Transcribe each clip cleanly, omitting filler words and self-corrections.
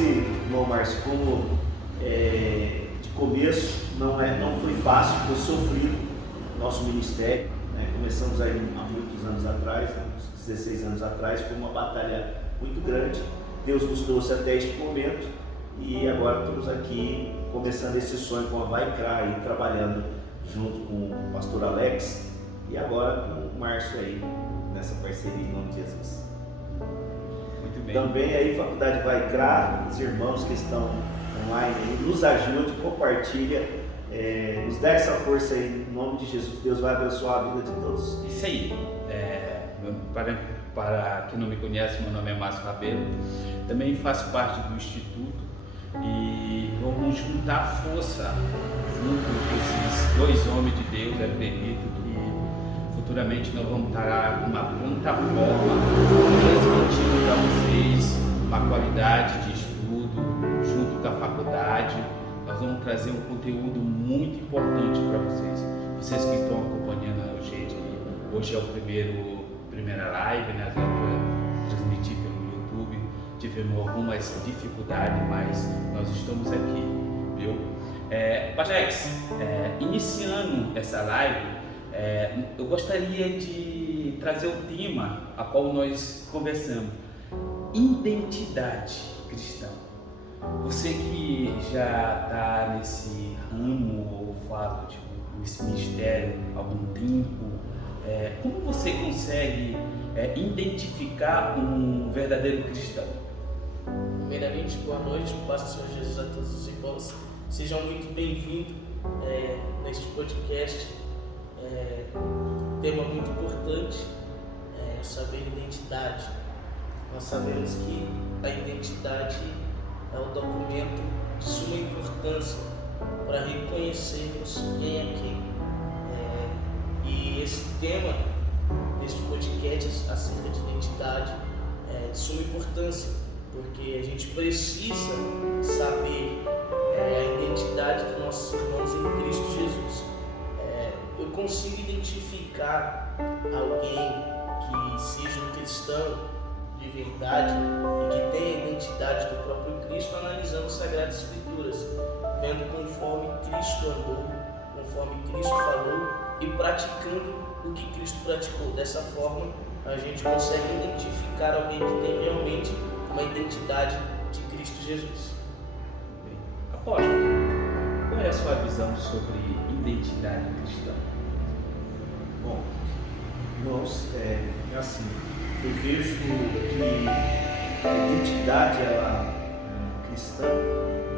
disse, irmão Márcio, como de começo não foi fácil, foi sofrido nosso ministério, né? Começamos aí há muitos anos atrás, uns 16 anos atrás, foi uma batalha muito grande. Deus nos trouxe até este momento e agora estamos aqui começando esse sonho com a Vai Cra e trabalhando junto com o pastor Alex e agora com o Márcio aí, nessa parceria em nome de Jesus. Muito bem. Também aí, Faculdade Vai Cra, os irmãos que estão online aí, nos ajude, compartilha, nos dá essa força aí, em nome de Jesus. Deus vai abençoar a vida de todos. Isso aí. Para quem não me conhece, meu nome é Márcio Rabelo, também faço parte do Instituto e vamos juntar força junto com esses dois homens de Deus. Eu acredito que futuramente nós vamos estar uma plataforma transmitindo para vocês uma qualidade de estudo junto com a faculdade. Nós vamos trazer um conteúdo muito importante para vocês. Vocês que estão acompanhando a gente, hoje é o primeira live, né? Transmitir pelo YouTube. Tivemos algumas dificuldades, mas nós estamos aqui, viu? Alex, iniciando essa live, eu gostaria de trazer o tema a qual nós conversamos: identidade cristã. Você que já está nesse ramo, ou fala nesse ministério há algum tempo, como você consegue identificar um verdadeiro cristão? Primeiramente, boa noite, paz do Senhor Jesus a todos os irmãos. Sejam muito bem-vindos neste podcast. Tema muito importante, saber identidade. Nós sabemos que a identidade é um documento de suma importância para reconhecermos quem é quem. E esse tema deste podcast acerca de identidade é de suma importância, porque a gente precisa saber a identidade dos nossos irmãos em Cristo Jesus. Eu consigo identificar alguém que seja um cristão de verdade e que tenha a identidade do próprio Cristo analisando as Sagradas Escrituras, vendo conforme Cristo andou, conforme Cristo falou e praticando o que Cristo praticou. Dessa forma, a gente consegue identificar alguém que tem realmente uma identidade de Cristo Jesus. Apóstolo, qual é a sua visão sobre identidade cristã? Bom, irmãos, é assim, eu vejo que a identidade cristã,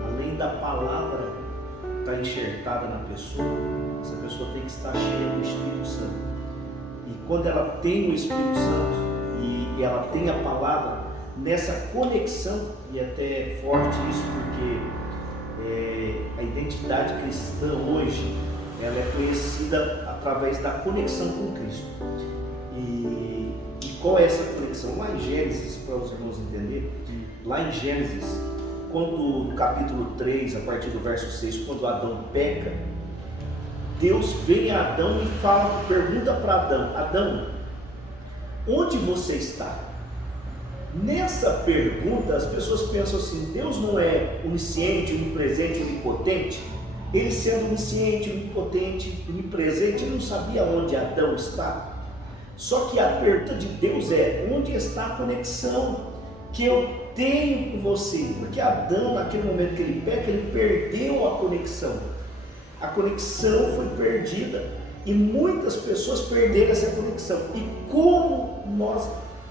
além da palavra estar enxertada na pessoa, essa pessoa tem que estar cheia do Espírito Santo. E quando ela tem o Espírito Santo e ela tem a palavra, nessa conexão, e até é forte isso porque a identidade cristã hoje, ela é conhecida através da conexão com Cristo. E qual é essa conexão? Lá em Gênesis, para os irmãos entenderem, lá em Gênesis, quando no capítulo 3, a partir do verso 6, quando Adão peca, Deus vem a Adão e pergunta para Adão: Adão, onde você está? Nessa pergunta, as pessoas pensam assim: Deus não é onisciente, onipresente, onipotente? Ele sendo onisciente, onipotente, onipresente, ele não sabia onde Adão está? Só que a pergunta de Deus é: onde está a conexão que eu tenho com você? Porque Adão, naquele momento que ele peca, ele perdeu a conexão. A conexão foi perdida e muitas pessoas perderam essa conexão. E como nós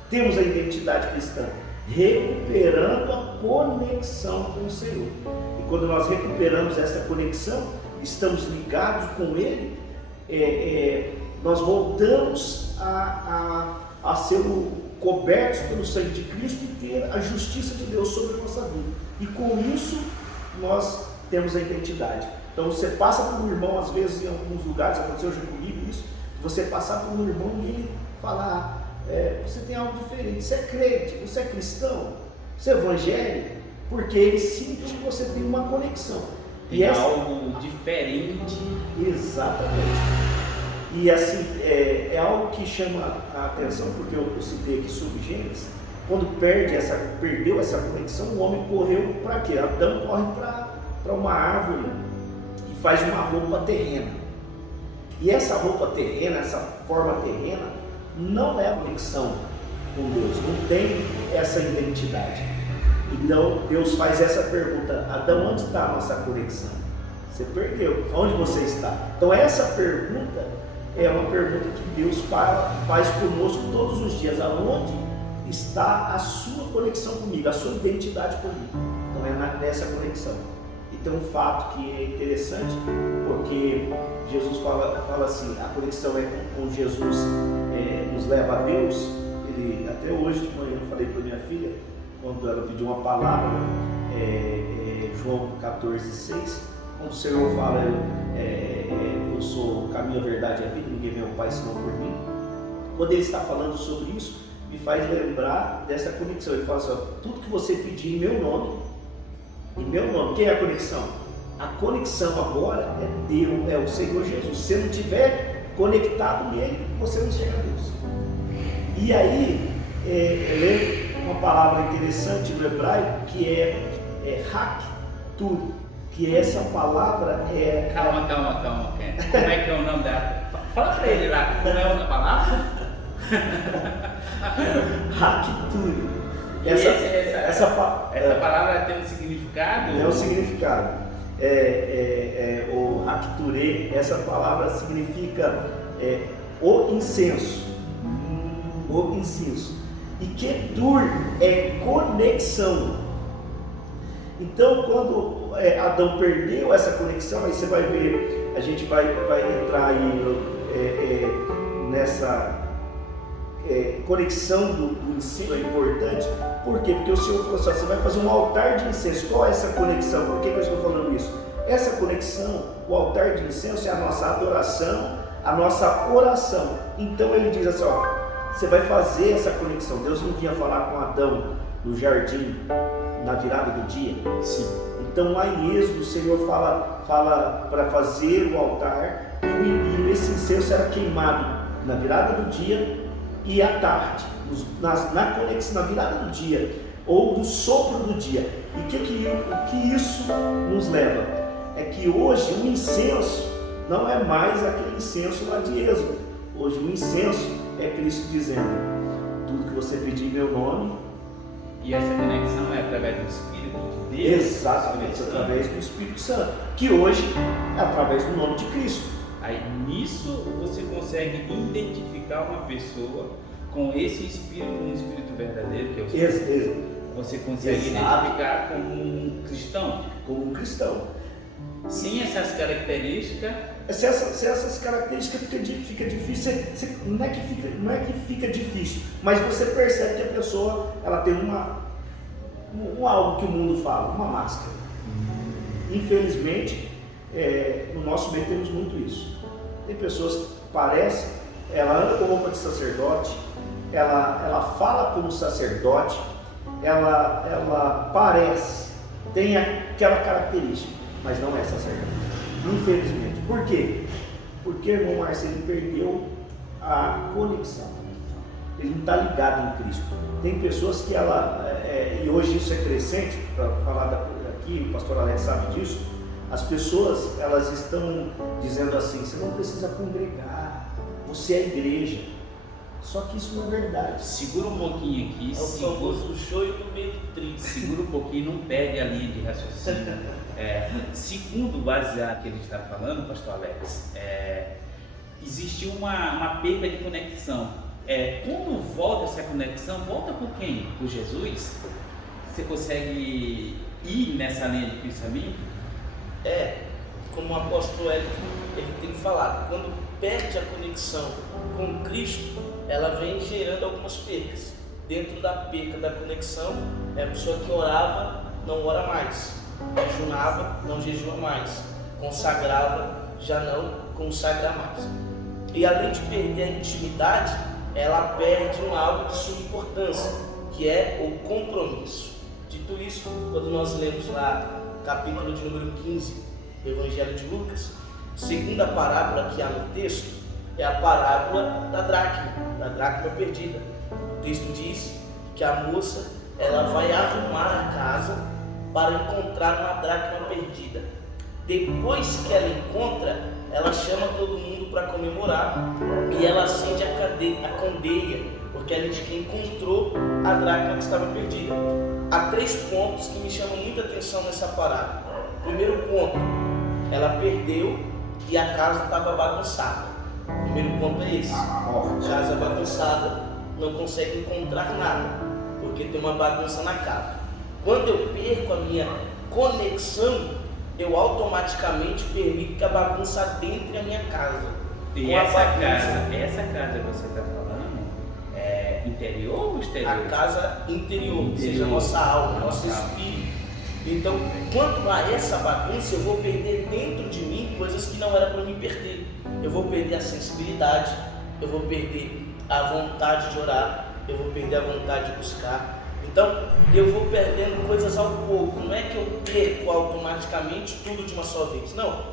temos a identidade cristã? Recuperando a conexão com o Senhor. E quando nós recuperamos essa conexão, estamos ligados com Ele, nós voltamos a ser cobertos pelo sangue de Cristo e ter a justiça de Deus sobre a nossa vida. E com isso, nós temos a identidade. Então você passa por um irmão, às vezes em alguns lugares, aconteceu já comigo isso, você passar por um irmão e ele falar: você tem algo diferente, você é crente, você é cristão, você é evangélico, porque ele sente que você tem uma conexão. Tem algo diferente. Exatamente. E assim, é algo que chama a atenção, porque eu citei aqui sobre Gênesis, quando perdeu essa conexão, o homem correu para quê? Adão corre para uma árvore e faz uma roupa terrena. E essa roupa terrena, essa forma terrena, não é a conexão com Deus, não tem essa identidade. Então Deus faz essa pergunta: Adão, onde está a nossa conexão? Você perdeu, onde você está? Então essa pergunta é uma pergunta que Deus faz conosco todos os dias: aonde está a sua conexão comigo, a sua identidade comigo? Então é nessa conexão. E tem um fato que é interessante, porque Jesus fala assim, a conexão é com Jesus, nos leva a Deus. Ele, até hoje de manhã eu falei para minha filha, quando ela pediu uma palavra, João 14,6, quando o Senhor fala, eu sou o caminho, a verdade e a vida, ninguém vem ao Pai senão por mim. Quando ele está falando sobre isso, me faz lembrar dessa conexão. Ele fala assim: tudo que você pedir em meu nome, quem é a conexão? A conexão agora é Deus, é o Senhor Jesus. Se você não estiver conectado nele, você não chega a Deus. E aí, uma palavra interessante no hebraico, que é Haktur, que essa palavra é... Calma, Ken. Como é que é o nome dela? Fala pra ele lá, como é outra palavra? Haktur. Essa palavra tem um significado? Tem um significado. O Hakture, essa palavra significa o incenso. O incenso. E Ketur é conexão. Então, quando Adão perdeu essa conexão, aí você vai ver, a gente vai entrar aí nessa conexão do incenso, é importante. Por quê? Porque o Senhor falou assim: você vai fazer um altar de incenso. Qual é essa conexão? Por que eu estou falando isso? Essa conexão, o altar de incenso, é a nossa adoração, a nossa oração. Então ele diz assim: você vai fazer essa conexão. Deus não vinha falar com Adão no jardim na virada do dia? Sim. Então lá em Êxodo o Senhor fala para fazer o altar, e esse incenso era queimado na virada do dia e à tarde, na conexão, na virada do dia ou do sopro do dia. E o que isso nos leva? É que hoje o incenso não é mais aquele incenso lá de Êxodo. Hoje o incenso é Cristo dizendo: tudo que você pedir em meu nome. E essa conexão é através do Espírito de Deus? Exatamente, através do Espírito Santo, que hoje é através do nome de Cristo. Aí nisso você consegue identificar uma pessoa com esse Espírito, um Espírito verdadeiro, que é o Espírito. Você consegue identificar como um cristão? Como um cristão. Sem essas características. Se essas características fica difícil, não é que fica difícil, mas você percebe que a pessoa ela tem algo que o mundo fala, uma máscara. Infelizmente, no nosso meio temos muito isso. Tem pessoas que parecem, ela anda com roupa de sacerdote, ela fala como sacerdote, ela parece, tem aquela característica, mas não é sacerdote. Infelizmente. Por quê? Porque o irmão Marcelo perdeu a conexão. Ele não está ligado em Cristo. Tem pessoas que e hoje isso é crescente, para falar aqui, o pastor Alex sabe disso. As pessoas, elas estão dizendo assim: você não precisa congregar, você é igreja. Só que isso não é verdade. Segura um pouquinho aqui. É o famoso joio no meio do trigo. Segura um pouquinho, não perde a linha de raciocínio. Segundo baseado que ele está falando, pastor Alex, existiu uma perda de conexão. Quando volta essa conexão, volta por quem? Por Jesus? Você consegue ir nessa linha de pensamento? Como o apóstolo Érico ele tem falado, quando perde a conexão com Cristo, ela vem gerando algumas percas. Dentro da perca da conexão, é a pessoa que orava, não ora mais, jejunava, não jejua mais, consagrava, já não consagra mais. E além de perder a intimidade, ela perde algo de sua importância, que é o compromisso. Dito isso, quando nós lemos lá capítulo de número 15 do Evangelho de Lucas, segunda parábola que há no texto é a parábola da dracma perdida. O texto diz que a moça ela vai arrumar a casa para encontrar uma dracma perdida. Depois que ela encontra, ela chama todo mundo para comemorar e ela acende a candeia, porque ela diz que encontrou a dracma que estava perdida. Há 3 pontos que me chamam muita atenção nessa parada. Primeiro ponto, ela perdeu e a casa estava bagunçada. O primeiro ponto é esse: casa bagunçada, não consegue encontrar nada, porque tem uma bagunça na casa. Quando eu perco a minha conexão, eu automaticamente permito que a bagunça adentre a minha casa. E essa casa que você está falando é interior ou exterior? A casa interior, ou seja, a nossa alma, nosso espírito. Então, quanto a essa bagunça, eu vou perder dentro de mim coisas que não era para mim perder. Eu vou perder a sensibilidade, eu vou perder a vontade de orar, eu vou perder a vontade de buscar. Então, eu vou perdendo coisas ao pouco. Não é que eu perco automaticamente tudo de uma só vez. Não.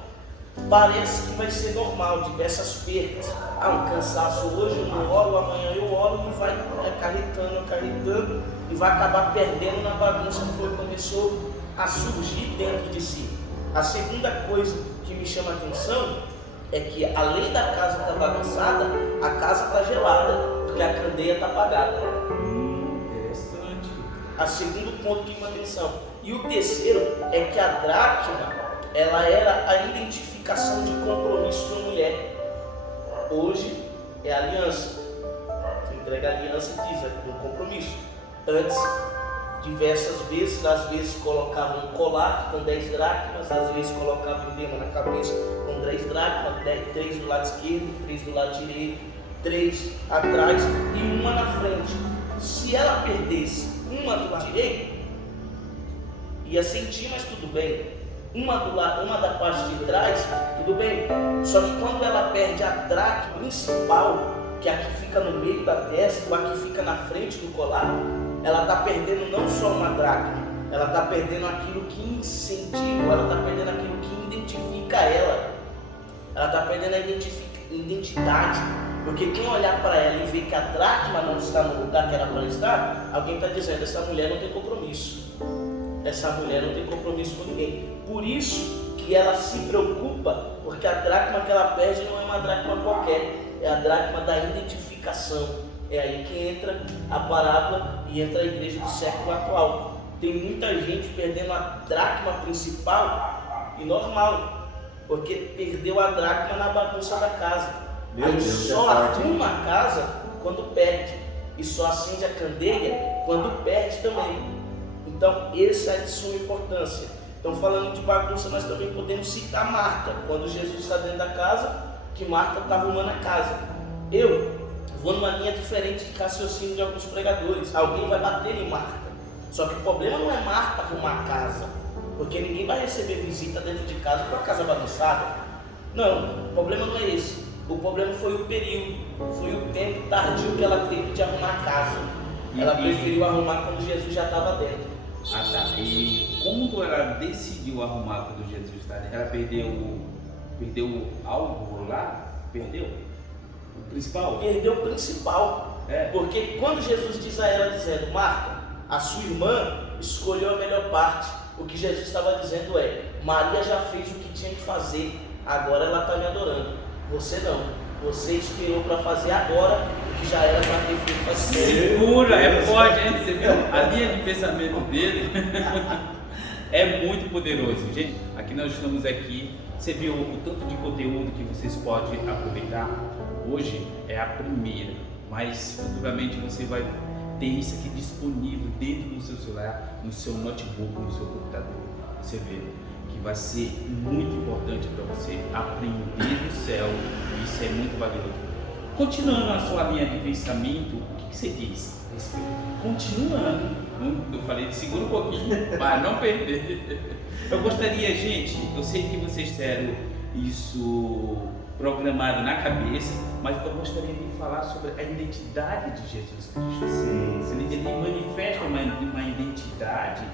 Parece que vai ser normal, diversas percas. Um cansaço hoje, eu não oro, amanhã eu oro e vai acarretando e vai acabar perdendo na bagunça que começou a surgir dentro de si. A segunda coisa que me chama a atenção é que, além da casa estar bagunçada, a casa está gelada, porque a candeia está apagada. Interessante. A segundo ponto que me chama a atenção. E o terceiro é que a dracma, ela era a identificação de compromisso da mulher. Hoje é a aliança. Tu entrega a aliança e diz, é um compromisso. Antes, diversas vezes, às vezes colocavam um colar com 10 dracmas, às vezes colocavam um diadema na cabeça com 10 dracmas, 3 do lado esquerdo, 3 do lado direito, 3 atrás e uma na frente. Se ela perdesse uma do lado direito, ia sentir, mas tudo bem. Uma da parte de trás, tudo bem. Só que quando ela perde a dracma principal, que é a que fica no meio da testa, ou a que fica na frente do colar, ela está perdendo não só uma dracma, ela está perdendo aquilo que incentiva, ela está perdendo aquilo que identifica ela. Ela está perdendo a identidade. Porque quem olhar para ela e ver que a dracma não está no lugar que era para estar, alguém está dizendo, essa mulher não tem compromisso. Essa mulher não tem compromisso com ninguém. Por isso que ela se preocupa, porque a dracma que ela perde não é uma dracma qualquer, é a dracma da identificação. É aí que entra a parábola e entra a igreja do século atual. Tem muita gente perdendo a dracma principal e normal, porque perdeu a dracma na bagunça da casa. Aí só arruma a casa quando perde, e só acende a candeia quando perde também. Então, essa é de suma importância. Então, falando de bagunça, nós também podemos citar Marta, quando Jesus está dentro da casa, que Marta está arrumando a casa. Eu vou numa linha diferente de raciocínio de alguns pregadores. Alguém vai bater em Marta. Só que o problema não é Marta arrumar a casa, porque ninguém vai receber visita dentro de casa com a casa bagunçada. Não, o problema não é esse. O problema foi o período, foi o tempo tardio que ela teve de arrumar a casa. Ela preferiu arrumar quando Jesus já estava dentro. Ah, tá. E quando ela decidiu arrumar quando Jesus estava dentro, ela perdeu algo lá? Perdeu? O principal? Perdeu o principal. Porque quando Jesus diz a ela, dizendo, Marta, a sua irmã escolheu a melhor parte, o que Jesus estava dizendo é, Maria já fez o que tinha que fazer, agora ela está me adorando. Você não. Você esperou para fazer agora o que já era para ter feito faz tempo. Segura, é forte, hein? Você viu? A linha de pensamento dele é muito poderoso. Gente, aqui nós estamos aqui. Você viu o tanto de conteúdo que vocês podem aproveitar? Hoje é a primeira, mas futuramente você vai ter isso aqui disponível dentro do seu celular, no seu notebook, no seu computador. Você vê que vai ser muito importante para você aprender do céu. Isso é muito valioso. Continuando a sua linha de pensamento, o que você diz a respeito? Continuando, eu falei de segura um pouquinho para não perder. Eu gostaria, gente, eu sei que vocês tiveram isso programado na cabeça, mas eu gostaria de falar sobre a identidade de Jesus Cristo. Sim. Ele manifesta uma identidade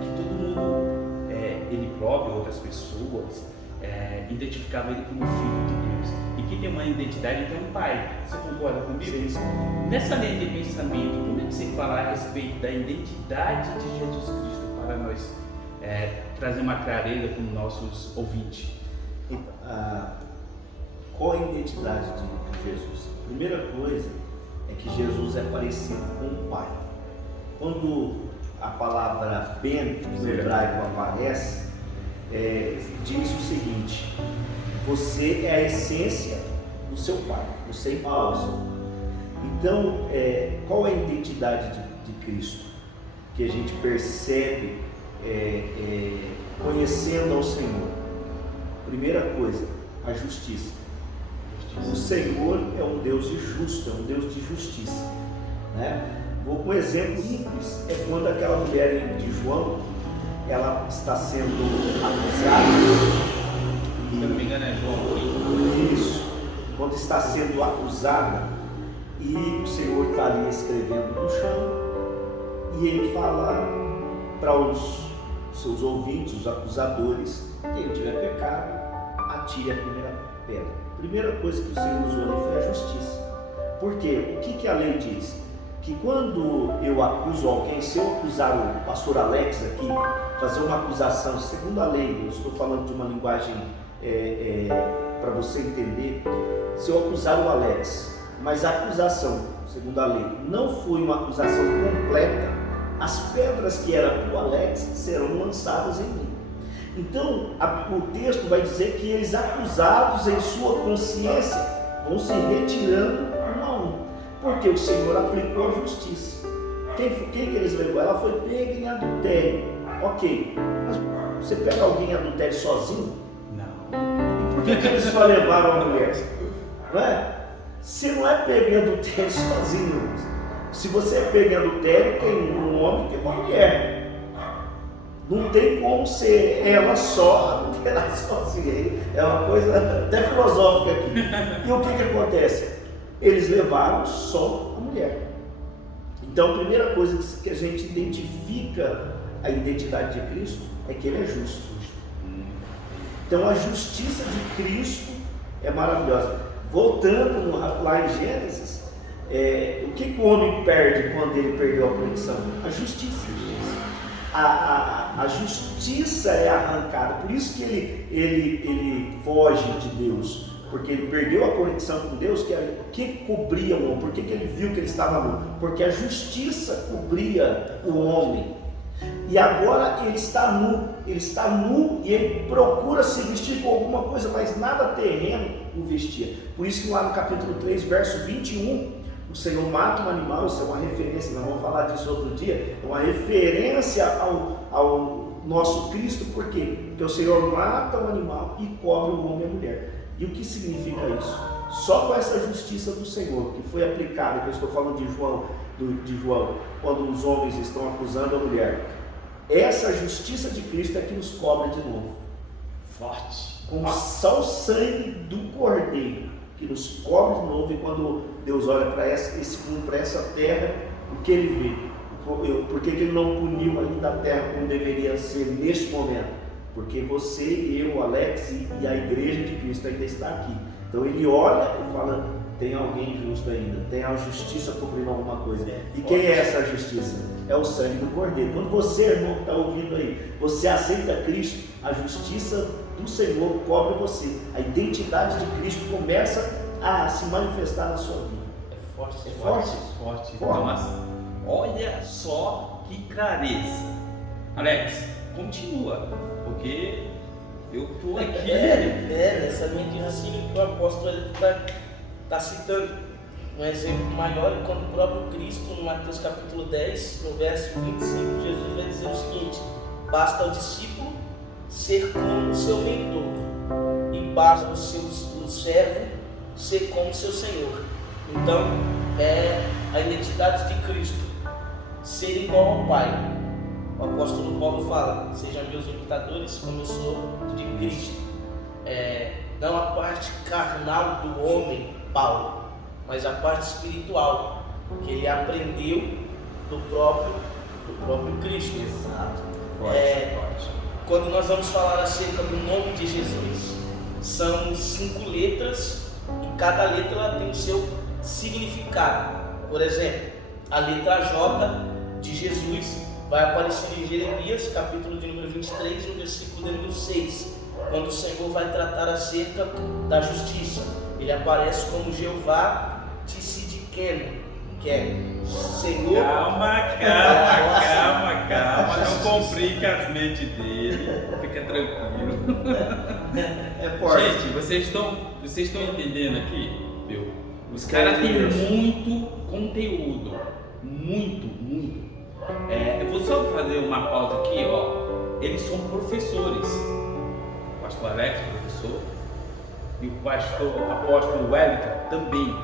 que todo mundo, ele próprio, outras pessoas, identificava ele como filho de Deus. E que tem uma identidade tem um pai. Você concorda comigo? Sim. Nessa linha de pensamento, como é que você fala a respeito da identidade de Jesus Cristo para nós trazer uma clareza para os nossos ouvintes? Então, qual a identidade de Jesus? A primeira coisa é que Jesus é parecido com o Pai. Quando a palavra Ben no hebraico aparece, diz o seguinte: você é a essência do seu Pai, você é igual ao seu Pai. Então, qual é a identidade de Cristo? Que a gente percebe conhecendo ao Senhor. Primeira coisa, a justiça. O Senhor é um Deus justo, é um Deus de justiça, né? Um exemplo simples é quando aquela mulher de João, ela está sendo acusada. Se eu não me engano é João. Isso. Quando está sendo acusada e o Senhor está ali escrevendo no chão e ele fala para os seus ouvintes, os acusadores: quem tiver pecado, atire a primeira pedra. A primeira coisa que o Senhor usou ali foi a justiça. Por quê? O que a lei diz? Que quando eu acuso alguém, se eu acusar o pastor Alex aqui, fazer uma acusação segundo a lei, eu estou falando de uma linguagem para você entender, se eu acusar o Alex, mas a acusação, segundo a lei, não foi uma acusação completa, as pedras que eram para o Alex serão lançadas em mim. Então, o texto vai dizer que eles, acusados em sua consciência, vão se retirando um a um, porque o Senhor aplicou a justiça. Quem que eles levou? Ela foi pega em adultério. Ok, mas você pega alguém em adultério sozinho? Não. E por que eles só levaram a mulher? Não é? Se não é pego em adultério sozinho, se você é pego em adultério, tem um homem que é uma mulher. Não tem como ser ela só adulterar sozinha. É uma coisa até filosófica aqui. E o que acontece? Eles levaram só a mulher. Então, a primeira coisa que a gente identifica a identidade de Cristo é que Ele é justo. Então, a justiça de Cristo é maravilhosa. Voltando lá em Gênesis, o que o homem perde quando ele perdeu a conexão? A justiça. A justiça é arrancada. Por isso que ele foge de Deus. Porque ele perdeu a conexão com Deus, que cobria o homem. Por que ele viu que ele estava nu? Porque a justiça cobria o homem. E agora ele está nu e ele procura se vestir com alguma coisa, mas nada terreno o vestia. Por isso que lá no capítulo 3, verso 21, o Senhor mata um animal. Isso é uma referência, nós vamos falar disso outro dia, é uma referência ao nosso Cristo. Por quê? Porque o Senhor mata um animal e cobre o homem e a mulher. E o que significa isso? Só com essa justiça do Senhor, que foi aplicada, que eu estou falando de João, quando os homens estão acusando a mulher, essa justiça de Cristo é que nos cobre de novo. Forte. Com só o sangue do Cordeiro, que nos cobre de novo. E quando Deus olha para essa terra, o que Ele vê? Por que Ele não puniu ainda a terra como deveria ser neste momento? Porque você, eu, Alex e a igreja de Cristo ainda está aqui. Então Ele olha e fala: tem alguém justo ainda, tem a justiça cobrindo alguma coisa. E quem é essa justiça? É o sangue do Cordeiro. Quando você, irmão que está ouvindo aí, você aceita Cristo, a justiça do Senhor cobre você. A identidade de Cristo começa a se manifestar na sua vida. É forte, é forte. Forte. Nossa, olha só que clareza. Alex, continua, porque eu estou aqui. Nessa linha de raciocínio que o apóstolo está citando. Um exemplo maior é quando o próprio Cristo, no Mateus capítulo 10, no verso 25, Jesus vai dizer o seguinte: basta ao discípulo ser como o seu mentor, e basta o servo ser como o seu Senhor. Então, é a identidade de Cristo, ser igual ao Pai. O apóstolo Paulo fala: sejam meus imitadores como eu sou de Cristo. Não a parte carnal do homem, Paulo, mas a parte espiritual, que ele aprendeu do próprio Cristo. Exato. Forte. quando nós vamos falar acerca do nome de Jesus. São 5 letras e cada letra ela tem o seu significado. Por exemplo, a letra J de Jesus vai aparecer em Jeremias, capítulo de número 23, no versículo de número 6, quando o Senhor vai tratar acerca da justiça. Ele aparece como Jeová Tsidkenu, que é Senhor. Calma, não complica as mentes dele, fica tranquilo. É forte. Gente, vocês estão entendendo aqui? Meu, os caras têm muito conteúdo, muito. Eu vou só fazer uma pausa aqui, ó. Eles são professores. O pastor Alex, professor, e o apóstolo Wellington também.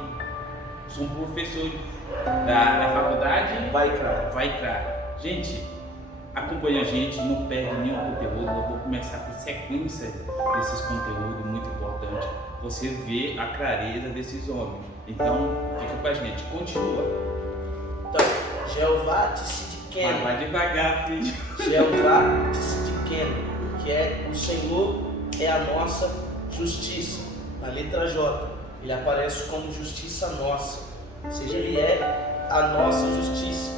São professores da faculdade Vai, cara. Gente, acompanha a gente, não perde nenhum conteúdo. Eu vou começar com sequência desses conteúdos muito importantes. Você vê a clareza desses homens. Então, fica com a gente, continua. Então, Jeová Tsidkenu. Vai devagar, filho. Jeová Tsidkenu, que é o Senhor é a nossa justiça. Na letra J, ele aparece como justiça nossa, ou seja, ele é a nossa justiça.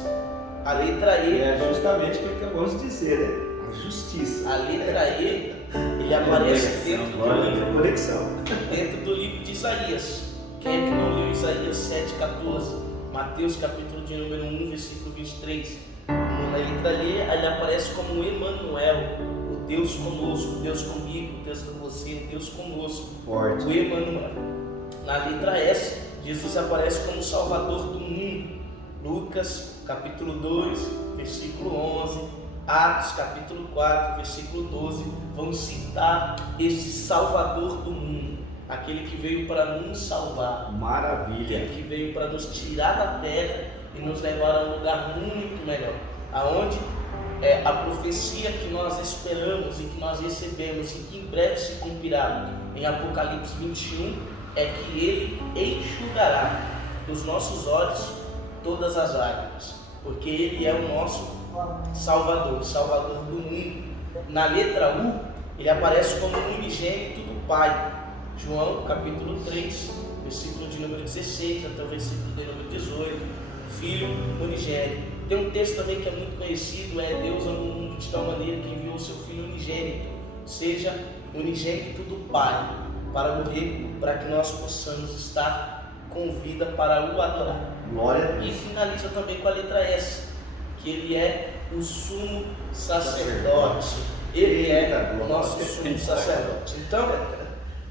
A letra E É justamente o que acabamos de dizer, né? A justiça. A letra E, ele aparece dentro do livro de Isaías. Quem é que não leu Isaías 7,14? Mateus capítulo de número 1, versículo 23. Na letra E, ele aparece como Emanuel, o Deus conosco, Deus comigo, Deus com você, Deus conosco. Forte. O Emanuel. Na letra S, Jesus aparece como Salvador do mundo. Lucas capítulo 2, versículo 11, Atos capítulo 4, versículo 12, vão citar esse Salvador do mundo, aquele que veio para nos salvar, Maravilha. aquele que veio para nos tirar da terra e nos levar a um lugar muito melhor, aonde a profecia que nós esperamos e que nós recebemos e que em breve se cumprirá em Apocalipse 21 é que ele enxugará dos nossos olhos todas as lágrimas, porque ele é o nosso Salvador, Salvador do mundo. Na letra U, ele aparece como unigênito do Pai. João capítulo 3, versículo de número 16 até o versículo de número 18, Filho unigênito. Tem um texto também que é muito conhecido, é Deus amou o mundo de tal maneira que enviou o seu Filho unigênito, seja unigênito do Pai, para morrer, para que nós possamos estar com vida para o adorar. Glória. E finaliza também com a letra S, que ele é o sumo sacerdote. Ele é o nosso sumo sacerdote. Então,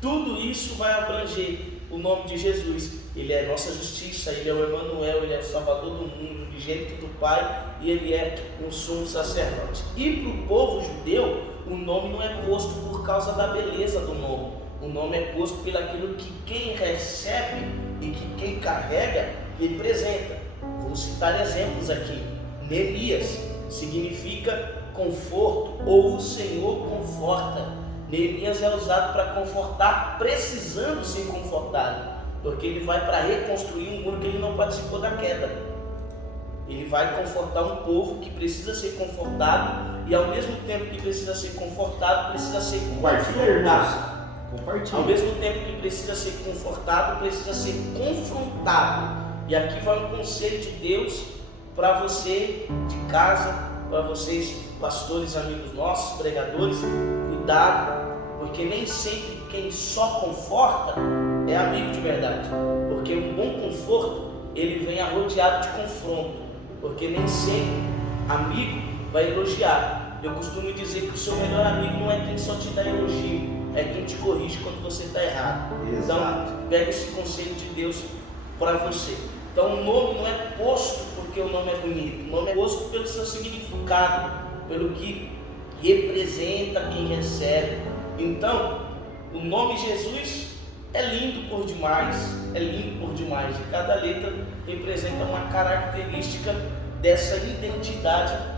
tudo isso vai abranger o nome de Jesus. Ele é a nossa justiça, ele é o Emanuel, ele é o Salvador do mundo, o unigênito do Pai, e ele é o sumo sacerdote. E para o povo judeu, o nome não é posto por causa da beleza do nome. O nome é posto pelo aquilo que quem recebe e que quem carrega representa. Vou citar exemplos aqui. Neemias significa conforto ou o Senhor conforta. Neemias é usado para confortar precisando ser confortado, porque ele vai para reconstruir um muro que ele não participou da queda. Ele vai confortar um povo que precisa ser confortado e ao mesmo tempo que precisa ser confortado, precisa ser confrontado. Ao mesmo tempo que precisa ser confortado, precisa ser confrontado. E aqui vai um conselho de Deus para você de casa, para vocês pastores, amigos nossos, pregadores. Cuidado, porque nem sempre quem só conforta é amigo de verdade. Porque um bom conforto, ele vem arrodeado de confronto. Porque nem sempre amigo vai elogiar. Eu costumo dizer que o seu melhor amigo não é quem só te dá elogio, é quem te corrige quando você está errado. Exato. Então, pega esse conselho de Deus para você. Então, o nome não é posto porque o nome é bonito, o nome é posto pelo seu significado, pelo que representa quem recebe. Então, o nome Jesus é lindo por demais, e cada letra representa uma característica dessa identidade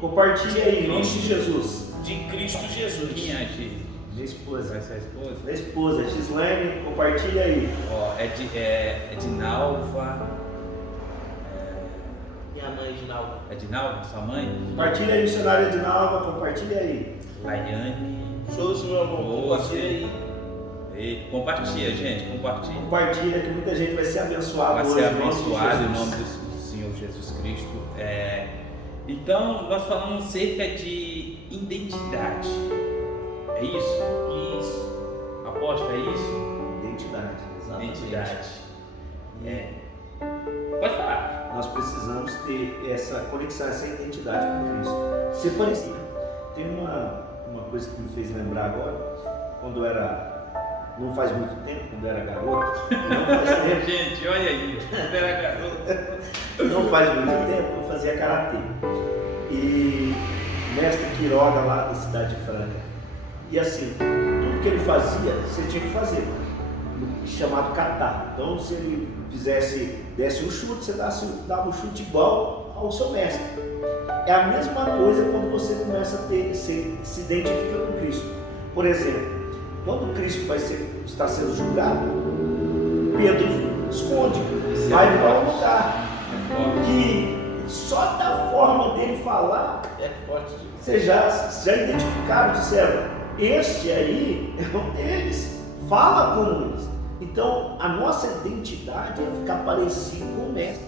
compartilha aí, em nome de Jesus. De Cristo Jesus. Quem é Gi? Minha esposa. Vai ser a esposa? Minha esposa, Gislaine, compartilha aí. Ó, é de Nalva. E Minha mãe, Edinalva. Edinalva, sua mãe? Compartilha aí, missionária Edinalva, compartilha aí. Laiane. Shows, meu amor, compartilha aí. E compartilha, gente, compartilha. Compartilha que muita gente vai ser abençoada Vai hoje. ser em nome de abençoado em Jesus. nome do Senhor Jesus Cristo. Então, nós falamos cerca de identidade. É isso? Isso. Apóstolo, é isso? Identidade, exatamente. Identidade. Pode falar. Nós precisamos ter essa conexão, essa identidade com Cristo. Ser parecido. Tem uma coisa que me fez lembrar agora, quando eu era, não faz muito tempo, quando eu era garoto, não faz tempo, Gente, olha aí, quando era garoto. não faz muito tempo, eu fazia karatê. E o mestre Quiroga lá da cidade de Franca. E assim, tudo que ele fazia, você tinha que fazer, chamado kata. Então, se ele desse um chute, você dava um chute igual ao seu mestre. É a mesma coisa quando você começa a se identifica com Cristo. Por exemplo, quando Cristo está sendo julgado, Pedro esconde, vai para um lugar que só da forma dele falar, É forte. vocês já identificaram, disseram, este aí é um deles, fala como eles. Então, a nossa identidade é ficar parecido com o mestre.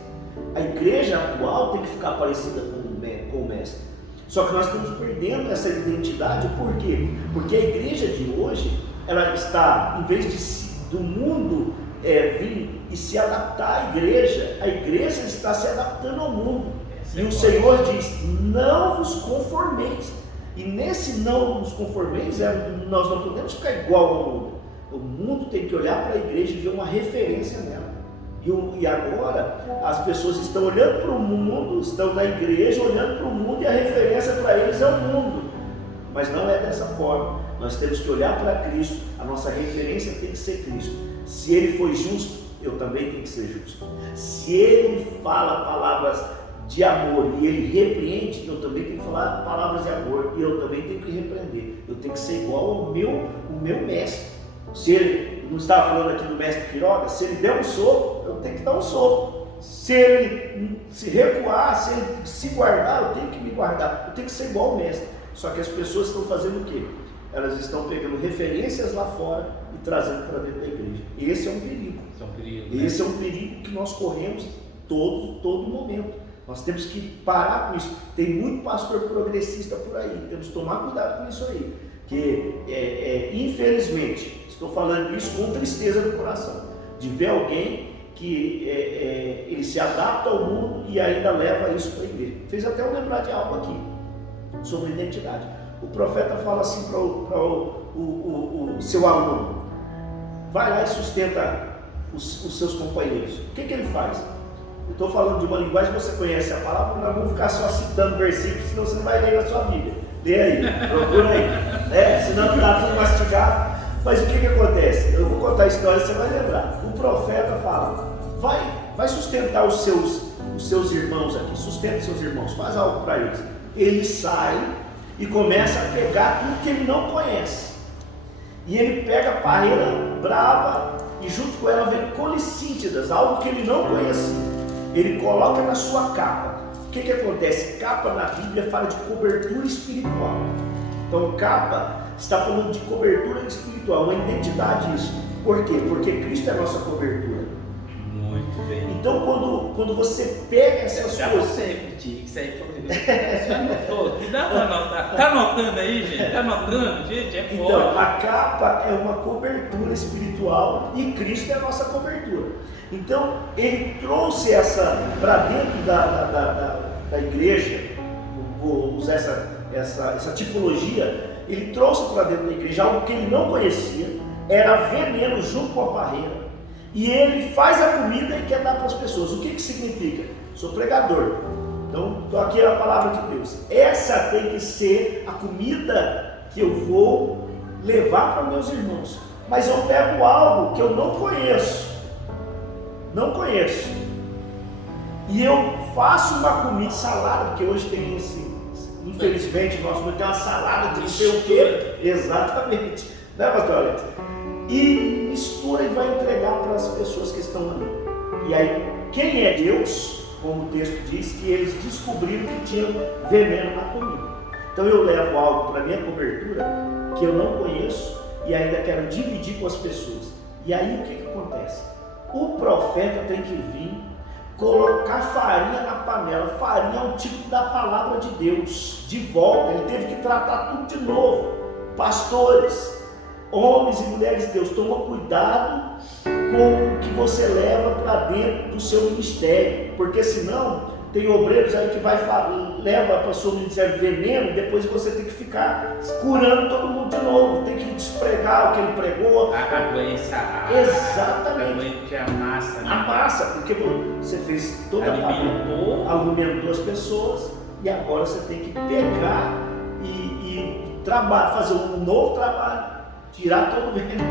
A igreja atual tem que ficar parecida com o mestre. Só que nós estamos perdendo essa identidade, por quê? Porque a igreja de hoje, ela está, em vez do mundo vir e se adaptar à igreja, a igreja está se adaptando ao mundo. E o Senhor diz, não vos conformeis. E nesse não vos conformeis, nós não podemos ficar igual ao mundo. O mundo tem que olhar para a igreja e ver uma referência nela. E agora as pessoas estão olhando para o mundo, estão na igreja olhando para o mundo e a referência para eles é o mundo. Mas não é dessa forma. Nós temos que olhar para Cristo, a nossa referência tem que ser Cristo. Se Ele foi justo, eu também tenho que ser justo. Se Ele fala palavras de amor e Ele repreende, eu também tenho que falar palavras de amor e eu também tenho que repreender. Eu tenho que ser igual ao meu mestre. Se ele, não estava falando aqui do mestre Quiroga, se ele der um soco, eu tenho que dar um soco. Se ele se recuar, se ele se guardar, eu tenho que me guardar. Eu tenho que ser igual ao mestre. Só que as pessoas estão fazendo o quê? Elas estão pegando referências lá fora e trazendo para dentro da igreja. Esse é um perigo. Esse é um perigo que nós corremos todo momento. Nós temos que parar com isso. Tem muito pastor progressista por aí. Temos que tomar cuidado com isso aí. Que infelizmente, estou falando isso com tristeza no coração, de ver alguém que ele se adapta ao mundo e ainda leva isso para a igreja. Fez até eu lembrar de algo aqui, sobre identidade. O profeta fala assim para o seu aluno, vai lá e sustenta os seus companheiros. O que ele faz? Eu estou falando de uma linguagem que você conhece a palavra, nós vamos ficar só citando versículos, senão você não vai ler na sua Bíblia. Lê aí, procura aí, senão está tudo mastigado. Mas o que acontece? Eu vou contar a história, você vai lembrar. O profeta fala, vai sustentar os seus irmãos aqui, sustenta os seus irmãos, faz algo para eles. Ele sai e começa a pegar tudo que ele não conhece. E ele pega a parreira brava e junto com ela vem colicítidas, algo que ele não conhecia. Ele coloca na sua capa. O que acontece? Capa na Bíblia fala de cobertura espiritual. Então capa está falando de cobertura espiritual, uma identidade isso. Por quê? Porque Cristo é a nossa cobertura. Muito bem. Então quando você pega essas coisas... Você repetir, isso aí foi... Você anotou? Que dá para anotar? Tá anotando aí, gente? Tá anotando? Gente, é foda. Então, a capa é uma cobertura espiritual e Cristo é a nossa cobertura. Então, ele trouxe essa para dentro da igreja, vou usar essa tipologia, ele trouxe para dentro da igreja algo que ele não conhecia, era veneno junto com a parreira, e ele faz a comida e quer dar para as pessoas. O que significa? Sou pregador, então estou aqui a palavra de Deus. Essa tem que ser a comida que eu vou levar para meus irmãos, mas eu pego algo que eu não conheço, e eu faço uma comida, salada, porque hoje tem infelizmente, nós vamos ter uma salada de não sei o quê, exatamente, né, pastor Alex? E mistura e vai entregar para as pessoas que estão ali. E aí, quem é Deus como o texto diz, que eles descobriram que tinha veneno na comida. Então eu levo algo para minha cobertura que eu não conheço e ainda quero dividir com as pessoas. E aí o que acontece? O profeta tem que vir colocar farinha na panela. Farinha é um tipo da palavra de Deus, de volta. Ele teve que tratar tudo de novo. Pastores, homens e mulheres de Deus, toma cuidado com o que você leva para dentro do seu ministério, porque senão tem obreiros aí que leva para o seu ministério veneno e depois você tem que ficar curando todo mundo de novo, tem que despregar o que ele pregou. A doença, exatamente. A massa, né? A massa, porque você fez toda alimentou as pessoas e agora você tem que pegar e fazer um novo trabalho, tirar todo o veneno.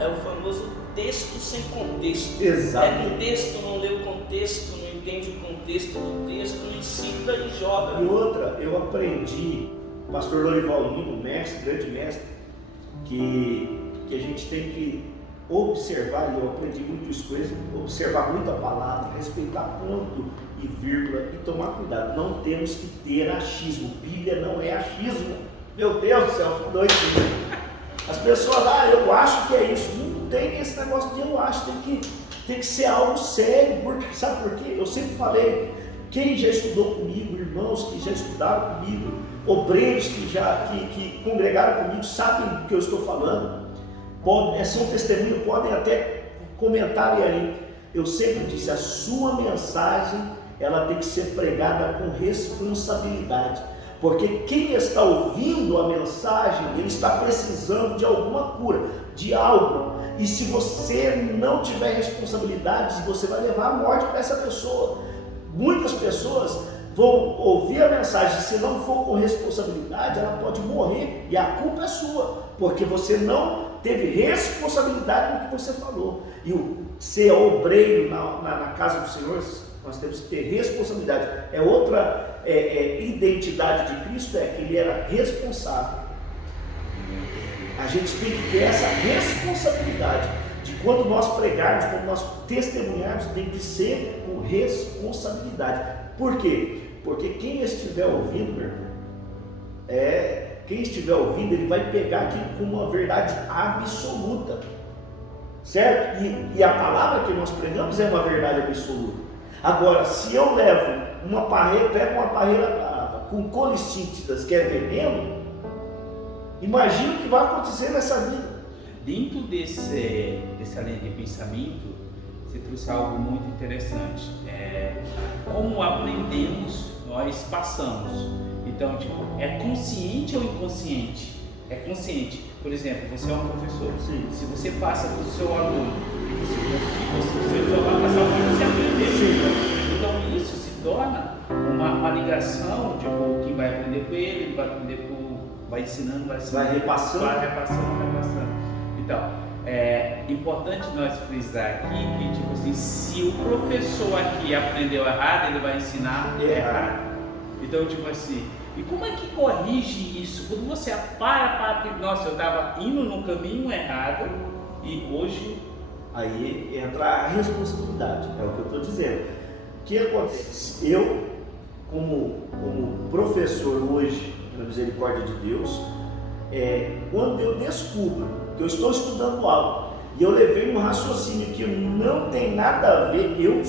É o famoso texto sem contexto. Exato. O texto, não lê o contexto, não entende o contexto do texto, não cita e joga. E outra, eu aprendi, o pastor Lorival Lino, grande mestre, que a gente tem que observar, e eu aprendi muito isso com ele, observar muito a palavra, respeitar ponto e vírgula e tomar cuidado. Não temos que ter achismo. Bíblia não é achismo. Meu Deus do céu, doido. As pessoas, eu acho que é isso. Não tem esse negócio de eu acho, tem que ser algo sério. Sabe por quê? Eu sempre falei, quem já estudou comigo, irmãos que já estudaram comigo, obreiros que congregaram comigo, sabem do que eu estou falando. São testemunho, podem até comentar aí. Eu sempre disse, a sua mensagem, ela tem que ser pregada com responsabilidade. Porque quem está ouvindo a mensagem, ele está precisando de alguma cura, de algo. E se você não tiver responsabilidade, você vai levar a morte para essa pessoa. Muitas pessoas vão ouvir a mensagem, se não for com responsabilidade, ela pode morrer e a culpa é sua, porque você não teve responsabilidade no que você falou. E o ser obreiro na casa do Senhor, nós temos que ter responsabilidade. É outra identidade de Cristo, é que ele era responsável. A gente tem que ter essa responsabilidade de quando nós pregarmos, quando nós testemunharmos, tem que ser com responsabilidade. Por quê? Porque quem estiver ouvindo, meu irmão, quem estiver ouvindo, ele vai pegar aquilo como uma verdade absoluta, certo? E a palavra que nós pregamos é uma verdade absoluta. Agora, se eu levo pego uma parreira com colicítidas, que é veneno, imagina o que vai acontecer nessa vida. Dentro dessa linha de pensamento, você trouxe algo muito interessante. Como aprendemos, nós passamos. Então, é consciente ou inconsciente? É consciente. Por exemplo, você é um professor. Sim. Se você passa para o seu aluno, você vai passar o que você aprendeu. Sim. Então, isso se torna uma ligação, quem vai aprender com ele vai aprender vai ensinando, vai repassando. Então, é importante nós frisar aqui que, se o professor aqui aprendeu errado, ele vai ensinar errado. Então, e como é que corrige isso? Quando você nossa, eu estava indo no caminho errado e hoje... Aí entra a responsabilidade, é o que eu estou dizendo. O que acontece? Eu, como professor hoje, na misericórdia de Deus, quando eu descubro que eu estou estudando algo e eu levei um raciocínio que não tem nada a ver, eu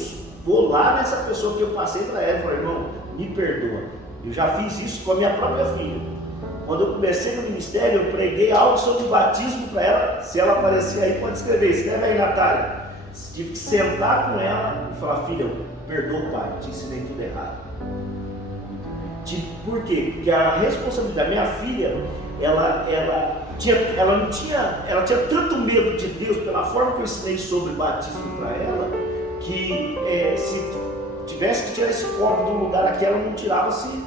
vou lá nessa pessoa que eu passei para ela e falo, irmão, me perdoa. Eu já fiz isso com a minha própria filha. Quando eu comecei no ministério, eu preguei algo sobre batismo para ela. Se ela aparecer aí, pode escreve aí, Natália. Tive que sentar com ela e falar, filha, perdoa o pai, te ensinei tudo errado. Por quê? Porque a responsabilidade, minha filha, ela tinha tanto medo de Deus pela forma que eu ensinei sobre batismo para ela, que se tivesse que tirar esse copo do lugar aqui, ela não tirava se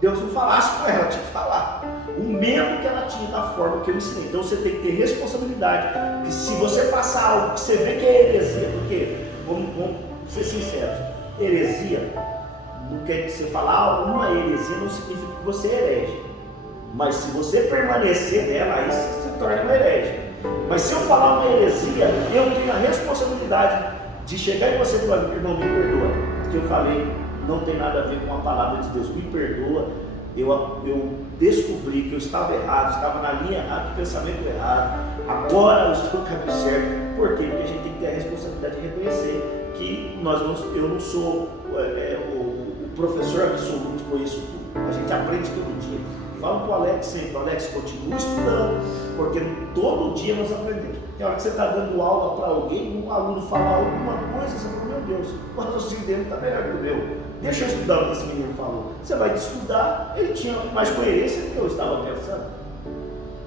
Deus não falasse com ela, tinha que falar. O medo que ela tinha da forma que eu ensinei. Então você tem que ter responsabilidade. Que se você passar algo que você vê que é heresia, porque, vamos ser sinceros, heresia não quer que você falar uma heresia, não significa que você é herege. Mas se você permanecer nela, aí você se torna um herege. Mas se eu falar uma heresia, eu tenho a responsabilidade de chegar em você e falar, irmão, me perdoa. porque eu falei, não tem nada a ver com a palavra de Deus, me perdoa, eu descobri que eu estava errado, estava na linha errada, do pensamento errado, agora eu estou no caminho certo. Por quê? Porque a gente tem que ter a responsabilidade de reconhecer que eu não sou o professor absoluto de conheço tudo, a gente aprende todo dia. Falo para o Alex sempre, Alex, continue estudando, porque todo dia nós aprendemos. Tem hora que você está dando aula para alguém, um aluno falar alguma coisa, você fala, meu Deus, o raciocínio dele está melhor que o meu. Deixa eu estudar o que esse menino falou. Você vai estudar, ele tinha mais coerência do que eu estava pensando.